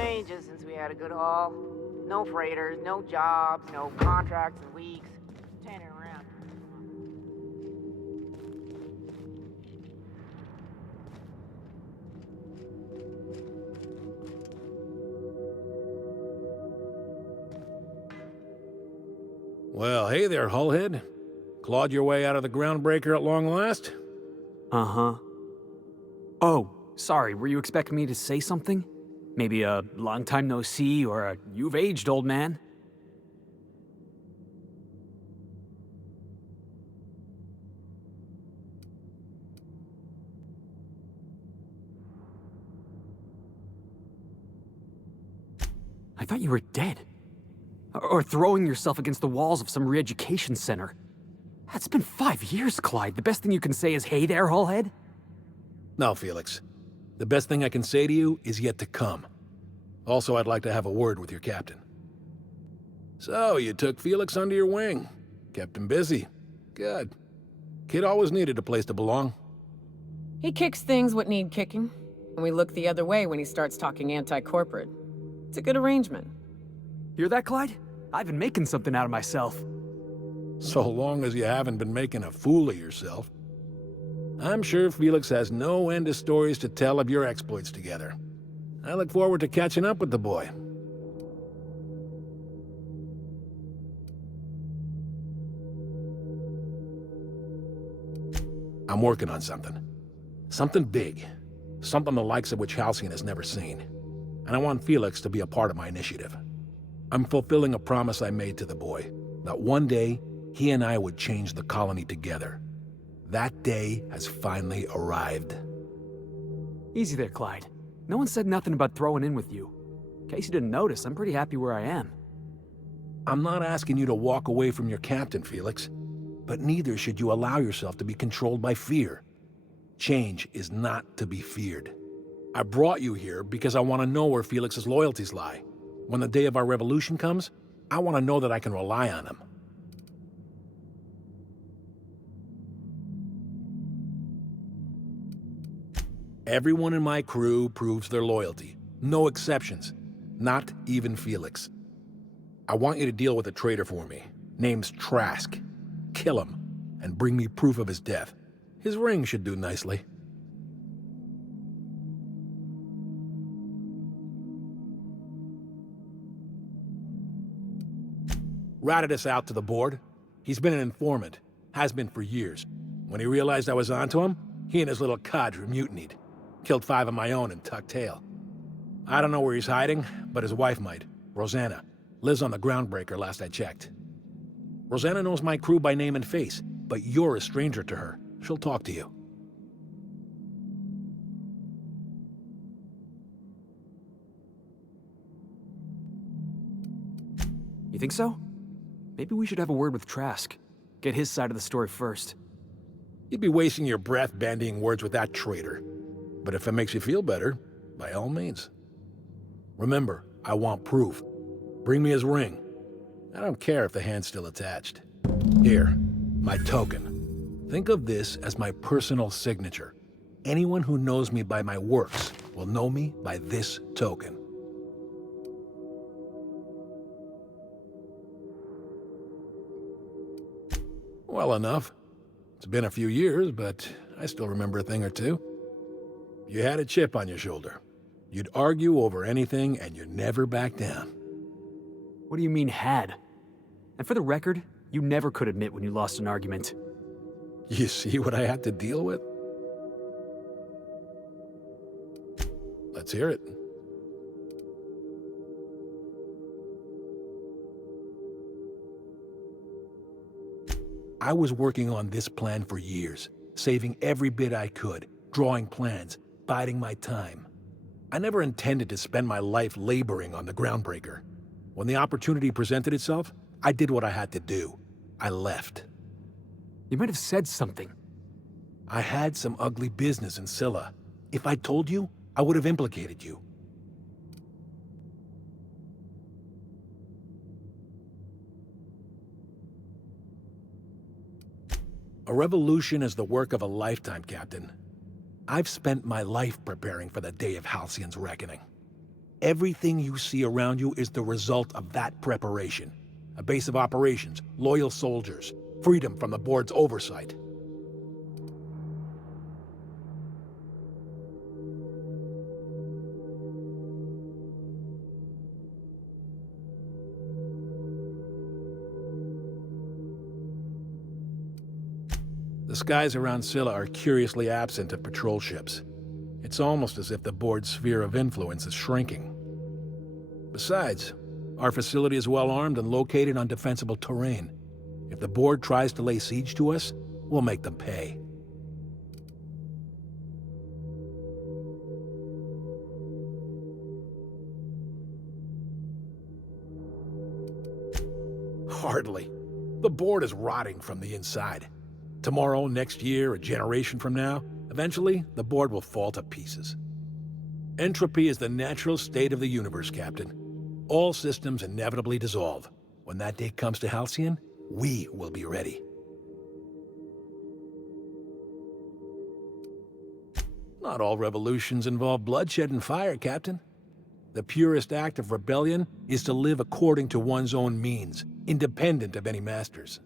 Ages since we had a good haul. No freighters, no jobs, no contracts in weeks. Turning around. Well, hey there, Hullhead. Clawed your way out of the groundbreaker at long last? Uh-huh. Oh, sorry, were you expecting me to say something? Maybe a long time no see, or a you've aged, old man? I thought you were dead. Or throwing yourself against the walls of some re-education center. That's been 5 years, Clyde. The best thing you can say is, hey there, Hullhead? No, Felix. The best thing I can say to you is yet to come. Also, I'd like to have a word with your captain. So, you took Felix under your wing. Kept him busy. Good. Kid always needed a place to belong. He kicks things what need kicking, and we look the other way when he starts talking anti-corporate. It's a good arrangement. Hear that, Clyde? I've been making something out of myself. So long as you haven't been making a fool of yourself. I'm sure Felix has no end of stories to tell of your exploits together. I look forward to catching up with the boy. I'm working on something. Something big. Something the likes of which Halcyon has never seen. And I want Felix to be a part of my initiative. I'm fulfilling a promise I made to the boy, that one day, he and I would change the colony together. That day has finally arrived. Easy there, Clyde. No one said nothing about throwing in with you. In case you didn't notice, I'm pretty happy where I am. I'm not asking you to walk away from your captain, Felix. But neither should you allow yourself to be controlled by fear. Change is not to be feared. I brought you here because I want to know where Felix's loyalties lie. When the day of our revolution comes, I want to know that I can rely on him. Everyone in my crew proves their loyalty. No exceptions. Not even Felix. I want you to deal with a traitor for me. Name's Trask. Kill him, and bring me proof of his death. His ring should do nicely. Ratted us out to the board. He's been an informant. Has been for years. When he realized I was onto him, he and his little cadre mutinied. Killed 5 of my own and tucked tail. I don't know where he's hiding, but his wife might. Rosanna. Lives on the Groundbreaker last I checked. Rosanna knows my crew by name and face, but you're a stranger to her. She'll talk to you. You think so? Maybe we should have a word with Trask. Get his side of the story first. You'd be wasting your breath bandying words with that traitor. But if it makes you feel better, by all means. Remember, I want proof. Bring me his ring. I don't care if the hand's still attached. Here, my token. Think of this as my personal signature. Anyone who knows me by my works will know me by this token. Well enough. It's been a few years, but I still remember a thing or two. You had a chip on your shoulder. You'd argue over anything, and you never back down. What do you mean, had? And for the record, you never could admit when you lost an argument. You see what I had to deal with? Let's hear it. I was working on this plan for years, saving every bit I could, drawing plans, biding my time. I never intended to spend my life laboring on the Groundbreaker. When the opportunity presented itself, I did what I had to do. I left. You might have said something. I had some ugly business in Scylla. If I told you, I would have implicated you. A revolution is the work of a lifetime, Captain. I've spent my life preparing for the day of Halcyon's reckoning. Everything you see around you is the result of that preparation. A base of operations, loyal soldiers, freedom from the board's oversight. The skies around Scylla are curiously absent of patrol ships. It's almost as if the board's sphere of influence is shrinking. Besides, our facility is well armed and located on defensible terrain. If the board tries to lay siege to us, we'll make them pay. Hardly. The board is rotting from the inside. Tomorrow, next year, a generation from now, eventually, the board will fall to pieces. Entropy is the natural state of the universe, Captain. All systems inevitably dissolve. When that day comes to Halcyon, we will be ready. Not all revolutions involve bloodshed and fire, Captain. The purest act of rebellion is to live according to one's own means, independent of any masters.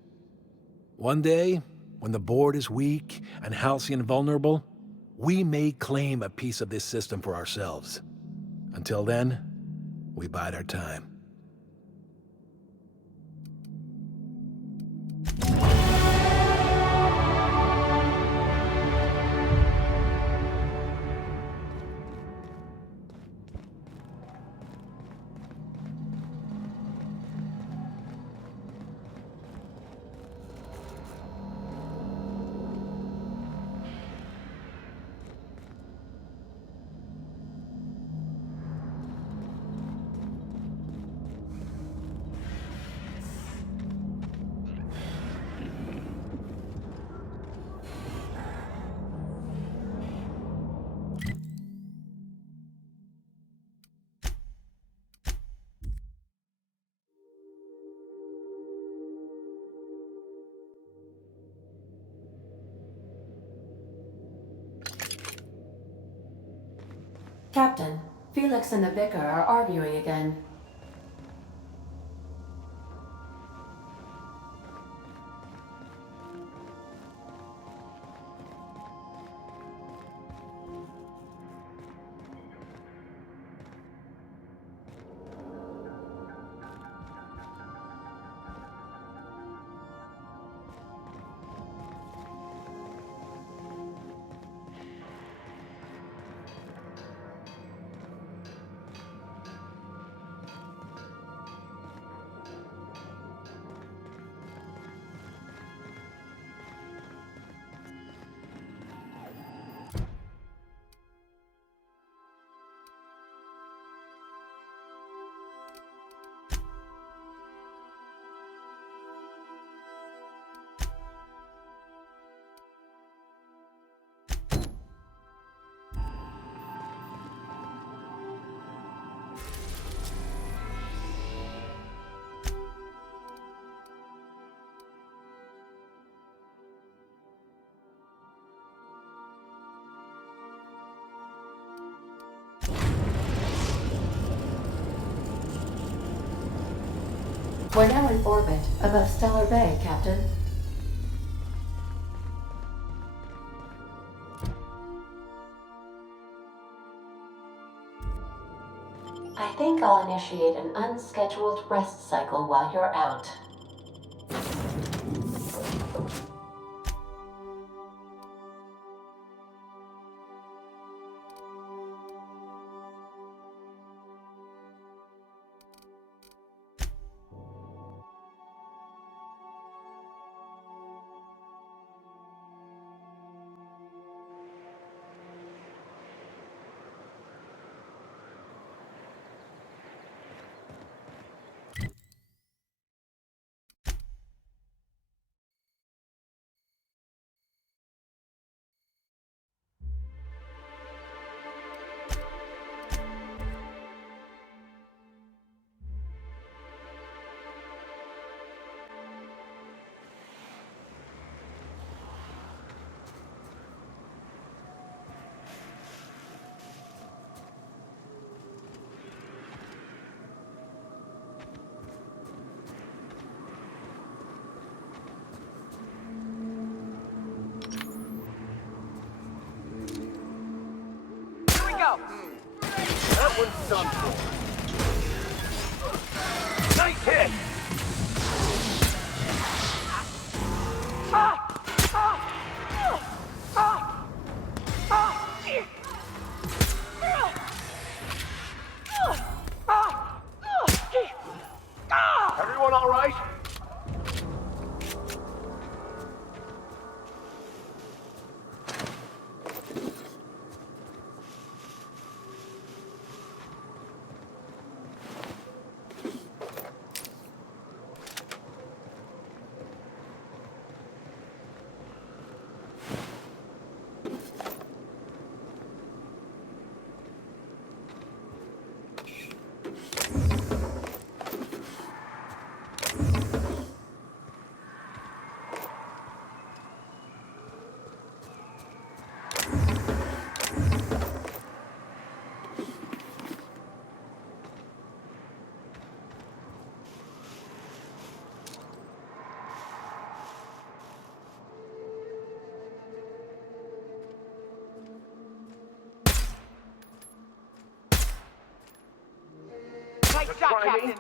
One day, when the board is weak and Halcyon vulnerable, we may claim a piece of this system for ourselves. Until then, we bide our time. Captain, Felix and the Vicar are arguing again. We're now in orbit above Stellar Bay, Captain. I think I'll initiate an unscheduled rest cycle while you're out. That one's something. Nice hit! Everyone all right? Nice shot, Captain.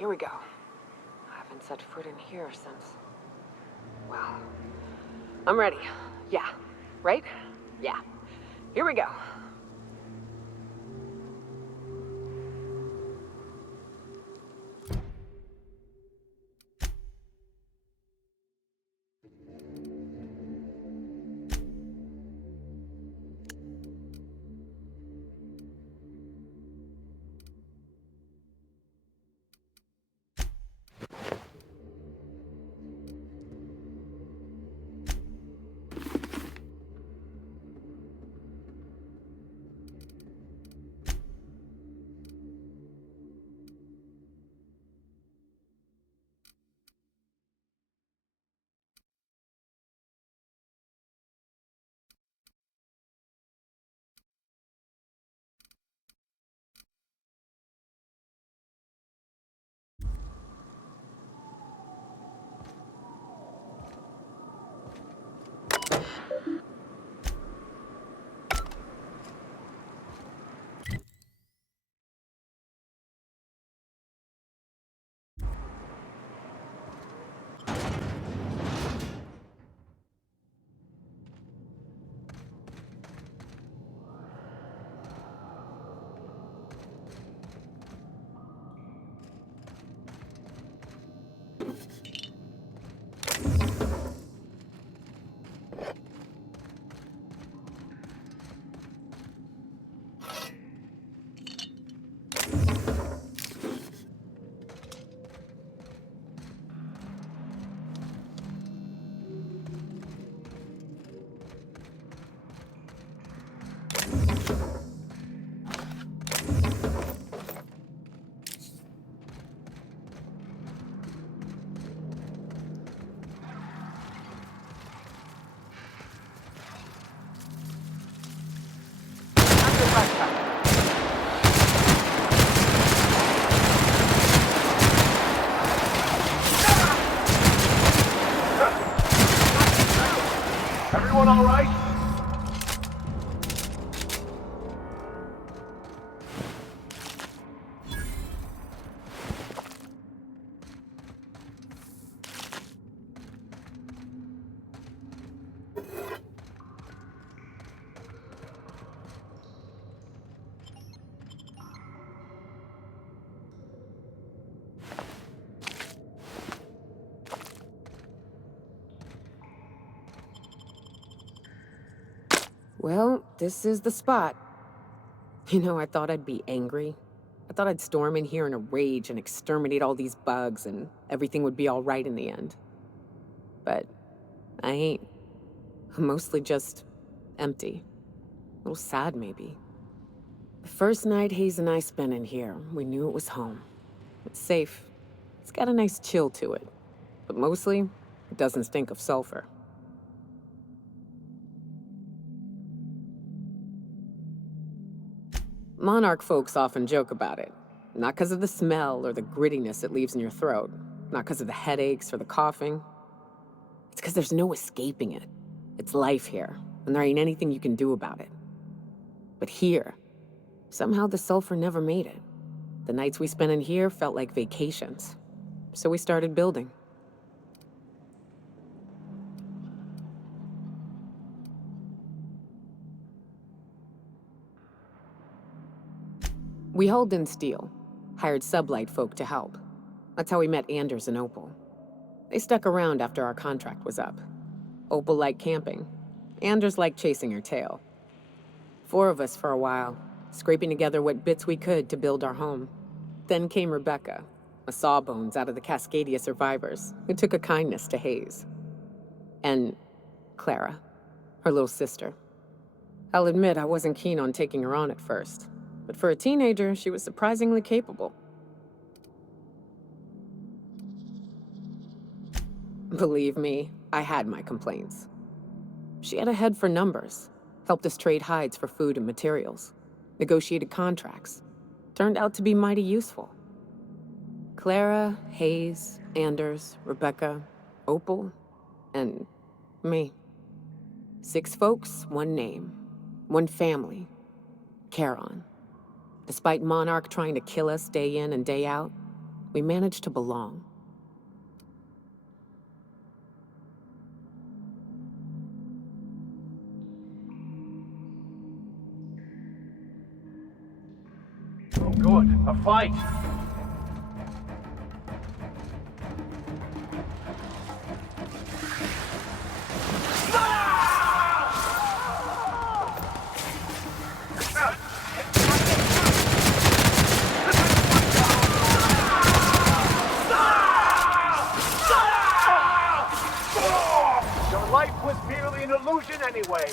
here we go. I haven't set foot in here since... Well, I'm ready. Yeah. Right? Yeah. Here we go. Everyone all right? Well, this is the spot. You know, I thought I'd be angry. I thought I'd storm in here in a rage and exterminate all these bugs and everything would be all right in the end. But I ain't. I'm mostly just empty. A little sad, maybe. The first night Hayes and I spent in here, we knew it was home. It's safe. It's got a nice chill to it. But mostly, it doesn't stink of sulfur. Monarch folks often joke about it. Not because of the smell or the grittiness it leaves in your throat. Not because of the headaches or the coughing. It's because there's no escaping it. It's life here, and there ain't anything you can do about it. But here, somehow the sulfur never made it. The nights we spent in here felt like vacations. So we started building. We hauled in steel, hired sublight folk to help. That's how we met Anders and Opal. They stuck around after our contract was up. Opal liked camping. Anders liked chasing her tail. 4 of us for a while, scraping together what bits we could to build our home. Then came Rebecca, a sawbones out of the Cascadia survivors, who took a kindness to Hayes. And Clara, her little sister. I'll admit I wasn't keen on taking her on at first. But for a teenager, she was surprisingly capable. Believe me, I had my complaints. She had a head for numbers, helped us trade hides for food and materials, negotiated contracts. Turned out to be mighty useful. Clara, Hayes, Anders, Rebecca, Opal, and me. 6 folks, 1 name, 1 family, Charon. Despite Monarch trying to kill us day in and day out, We managed to belong. Oh, good. A fight! Your life was merely an illusion anyway.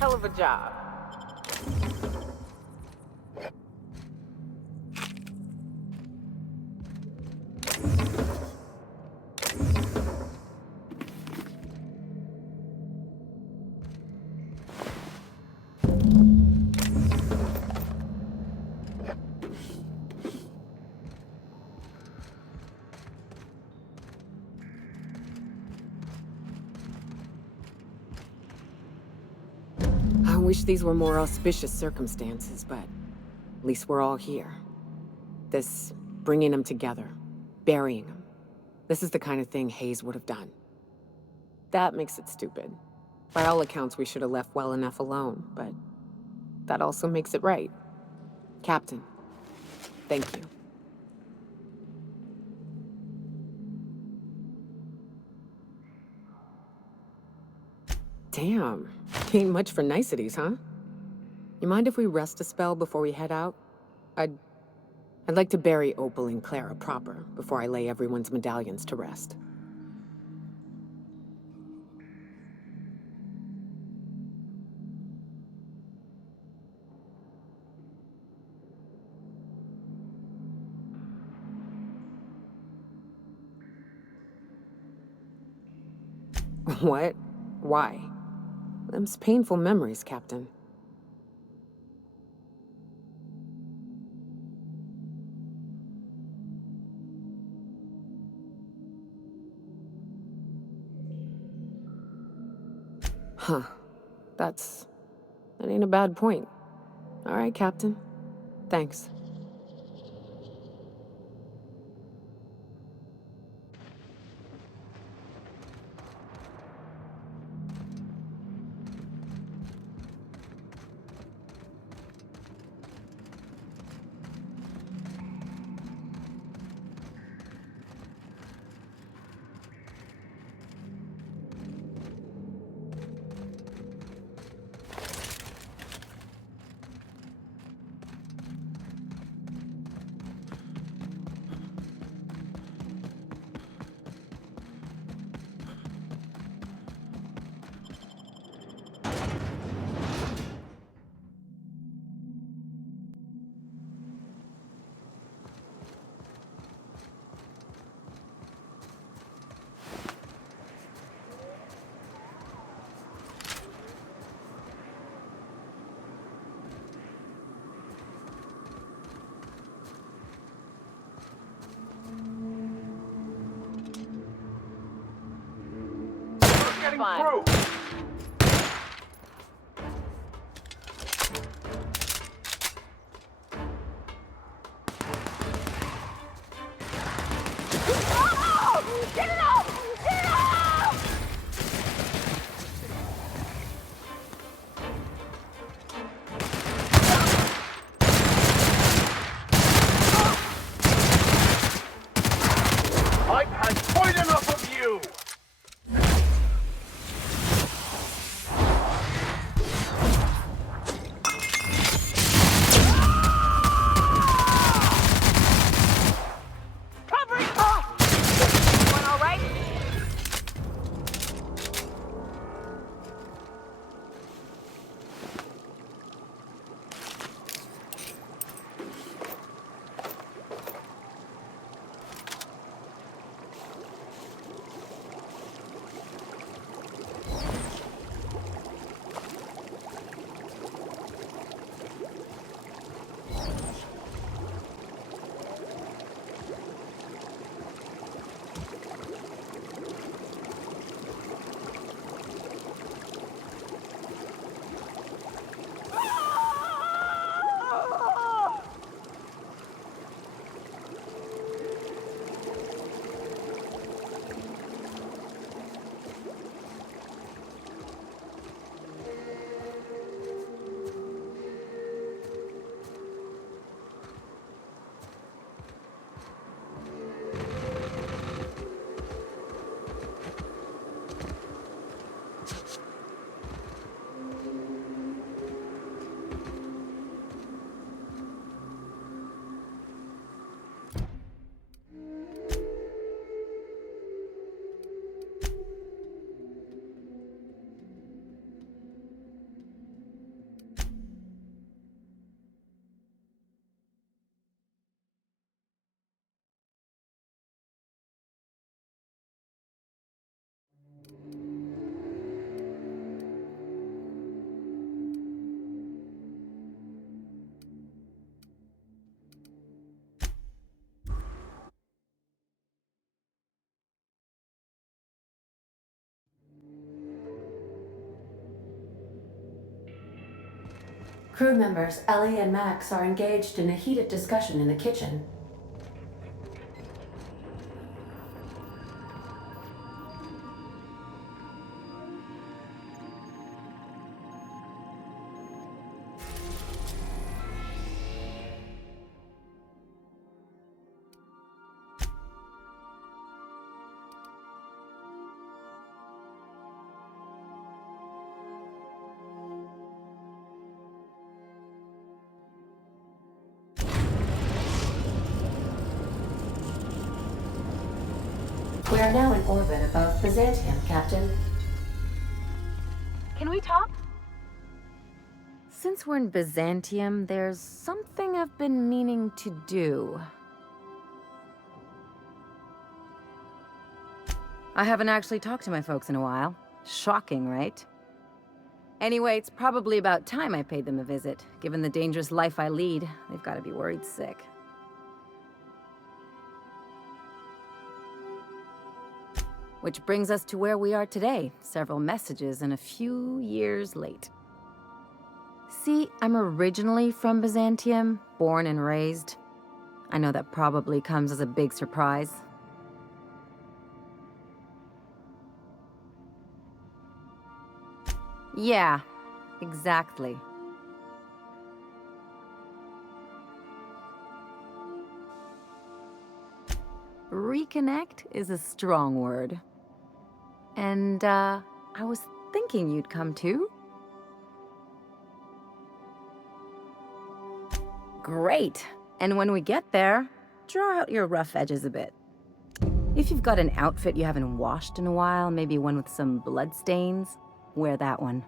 Hell of a job. I wish these were more auspicious circumstances, but at least we're all here. This bringing them together, burying them. This is the kind of thing Hayes would have done. That makes it stupid. By all accounts, we should have left well enough alone, but that also makes it right. Captain, thank you. Damn, ain't much for niceties, huh? You mind if we rest a spell before we head out? I'd like to bury Opal and Clara proper before I lay everyone's medallions to rest. What? Why? Them's painful memories, Captain. Huh. That ain't a bad point. All right, Captain. Thanks. Getting Fine. through! Get it off! Get it off! I've had quite enough of you! Covering! Going all right? Crew members Ellie and Max are engaged in a heated discussion in the kitchen. We are now in orbit above Byzantium, Captain. Can we talk? Since we're in Byzantium, there's something I've been meaning to do. I haven't actually talked to my folks in a while. Shocking, right? Anyway, it's probably about time I paid them a visit. Given the dangerous life I lead, they've got to be worried sick. Which brings us to where we are today, several messages and a few years late. See, I'm originally from Byzantium, born and raised. I know that probably comes as a big surprise. Yeah, exactly. Reconnect is a strong word. And, I was thinking you'd come too. Great. And when we get there, draw out your rough edges a bit. If you've got an outfit you haven't washed in a while, maybe one with some blood stains, wear that one.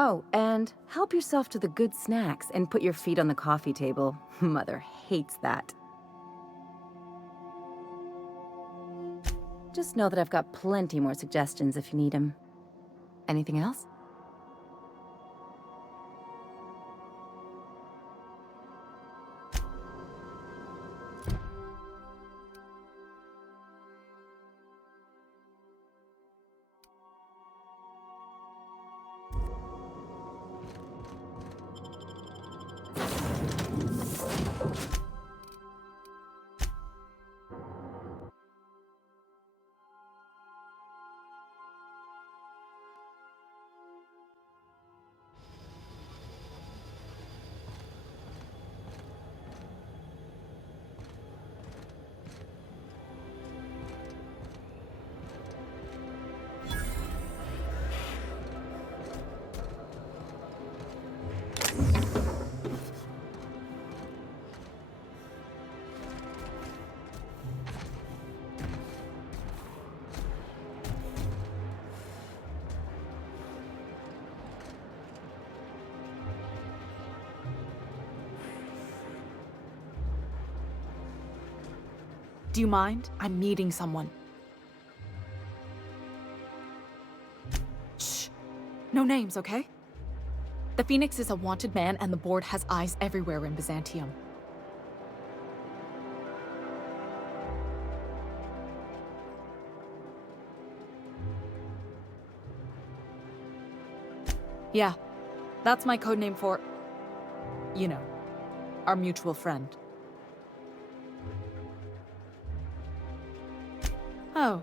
Oh, and help yourself to the good snacks and put your feet on the coffee table. Mother hates that. Just know that I've got plenty more suggestions if you need them. Anything else? Do you mind? I'm meeting someone. Shh. No names, okay? The Phoenix is a wanted man, and the board has eyes everywhere in Byzantium. Yeah, that's my codename for, you know, our mutual friend. Oh.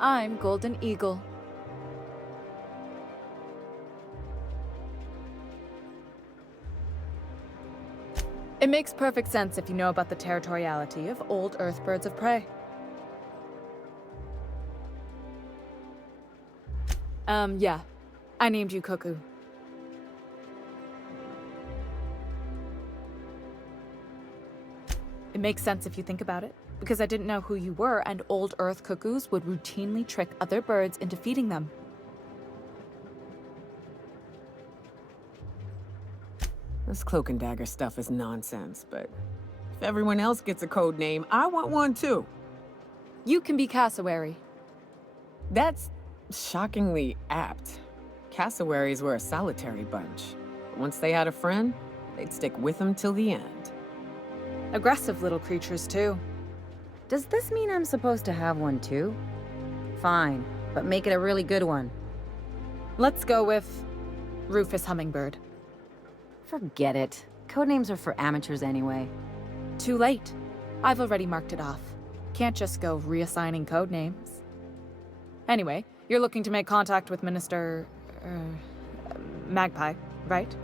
I'm Golden Eagle. It makes perfect sense if you know about the territoriality of old Earth birds of prey. Yeah. I named you Cuckoo. It makes sense if you think about it, because I didn't know who you were, and old Earth cuckoos would routinely trick other birds into feeding them. This cloak and dagger stuff is nonsense, but if everyone else gets a code name, I want one too. You can be cassowary. That's shockingly apt. Cassowaries were a solitary bunch. But once they had a friend, they'd stick with them till the end. Aggressive little creatures, too. Does this mean I'm supposed to have one too? Fine, but make it a really good one. Let's go with Rufus Hummingbird. Forget it. Codenames are for amateurs anyway. Too late. I've already marked it off. Can't just go reassigning codenames. Anyway, you're looking to make contact with Minister... Magpie, right?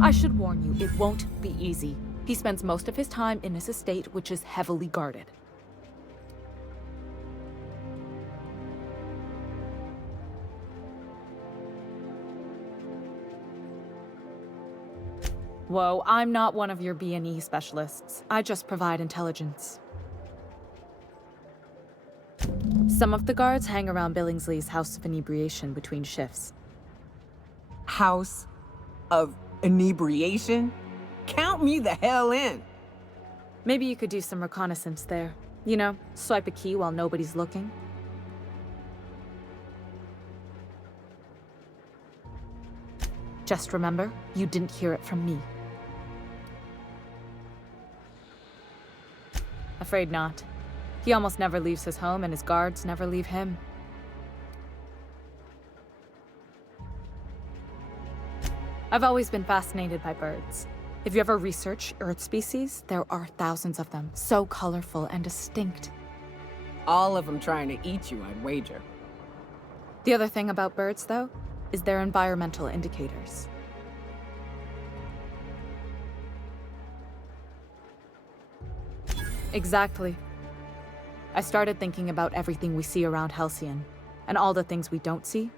I should warn you, it won't be easy. He spends most of his time in his estate, which is heavily guarded. Whoa, I'm not one of your B&E specialists. I just provide intelligence. Some of the guards hang around Billingsley's House of Inebriation between shifts. House of Inebriation? Count me the hell in! Maybe you could do some reconnaissance there. You know, swipe a key while nobody's looking. Just remember, you didn't hear it from me. Afraid not. He almost never leaves his home, and his guards never leave him. I've always been fascinated by birds. If you ever research Earth species, there are thousands of them, so colorful and distinct. All of them trying to eat you, I'd wager. The other thing about birds, though, is their environmental indicators. Exactly. I started thinking about everything we see around Halcyon, and all the things we don't see.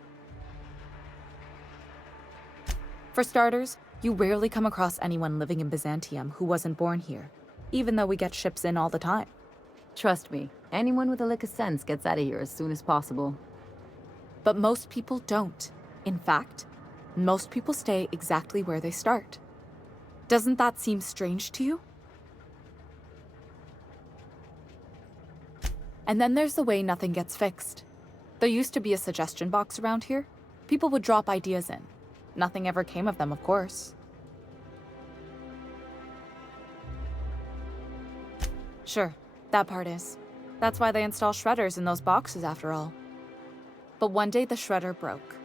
For starters, you rarely come across anyone living in Byzantium who wasn't born here, even though we get ships in all the time. Trust me, anyone with a lick of sense gets out of here as soon as possible. But most people don't. In fact, most people stay exactly where they start. Doesn't that seem strange to you? And then there's the way nothing gets fixed. There used to be a suggestion box around here. People would drop ideas in. Nothing ever came of them, of course. Sure, that part is. That's why they install shredders in those boxes, after all. But one day the shredder broke.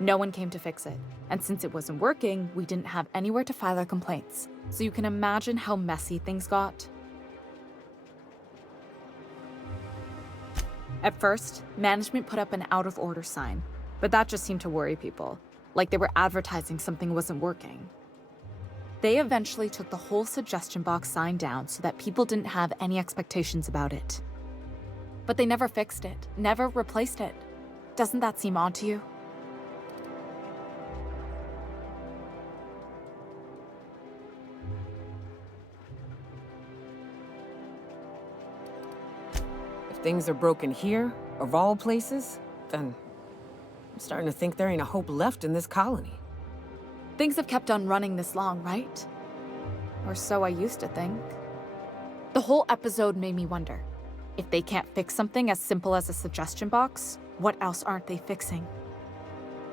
No one came to fix it. And since it wasn't working, we didn't have anywhere to file our complaints. So you can imagine how messy things got. At first, management put up an out-of-order sign, but that just seemed to worry people, like they were advertising something wasn't working. They eventually took the whole suggestion box sign down so that people didn't have any expectations about it. But they never fixed it, never replaced it. Doesn't that seem odd to you? Things are broken here, of all places, then I'm starting to think there ain't a hope left in this colony. Things have kept on running this long, right? Or so I used to think. The whole episode made me wonder, if they can't fix something as simple as a suggestion box, what else aren't they fixing?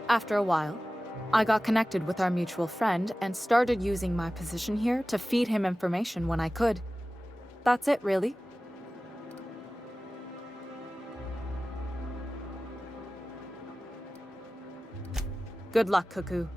After a while, I got connected with our mutual friend and started using my position here to feed him information when I could. That's it, really. Good luck, Cuckoo.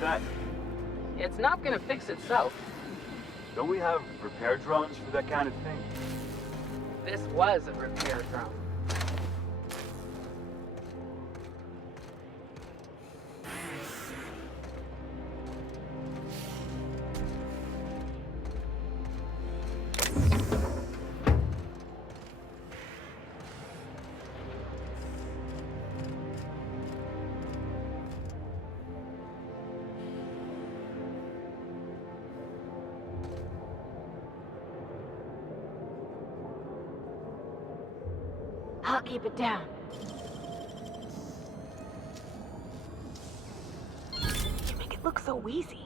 That? It's not gonna fix itself. Don't we have repair drones for that kind of thing? This was a repair drone. I'll keep it down. You make it look so easy.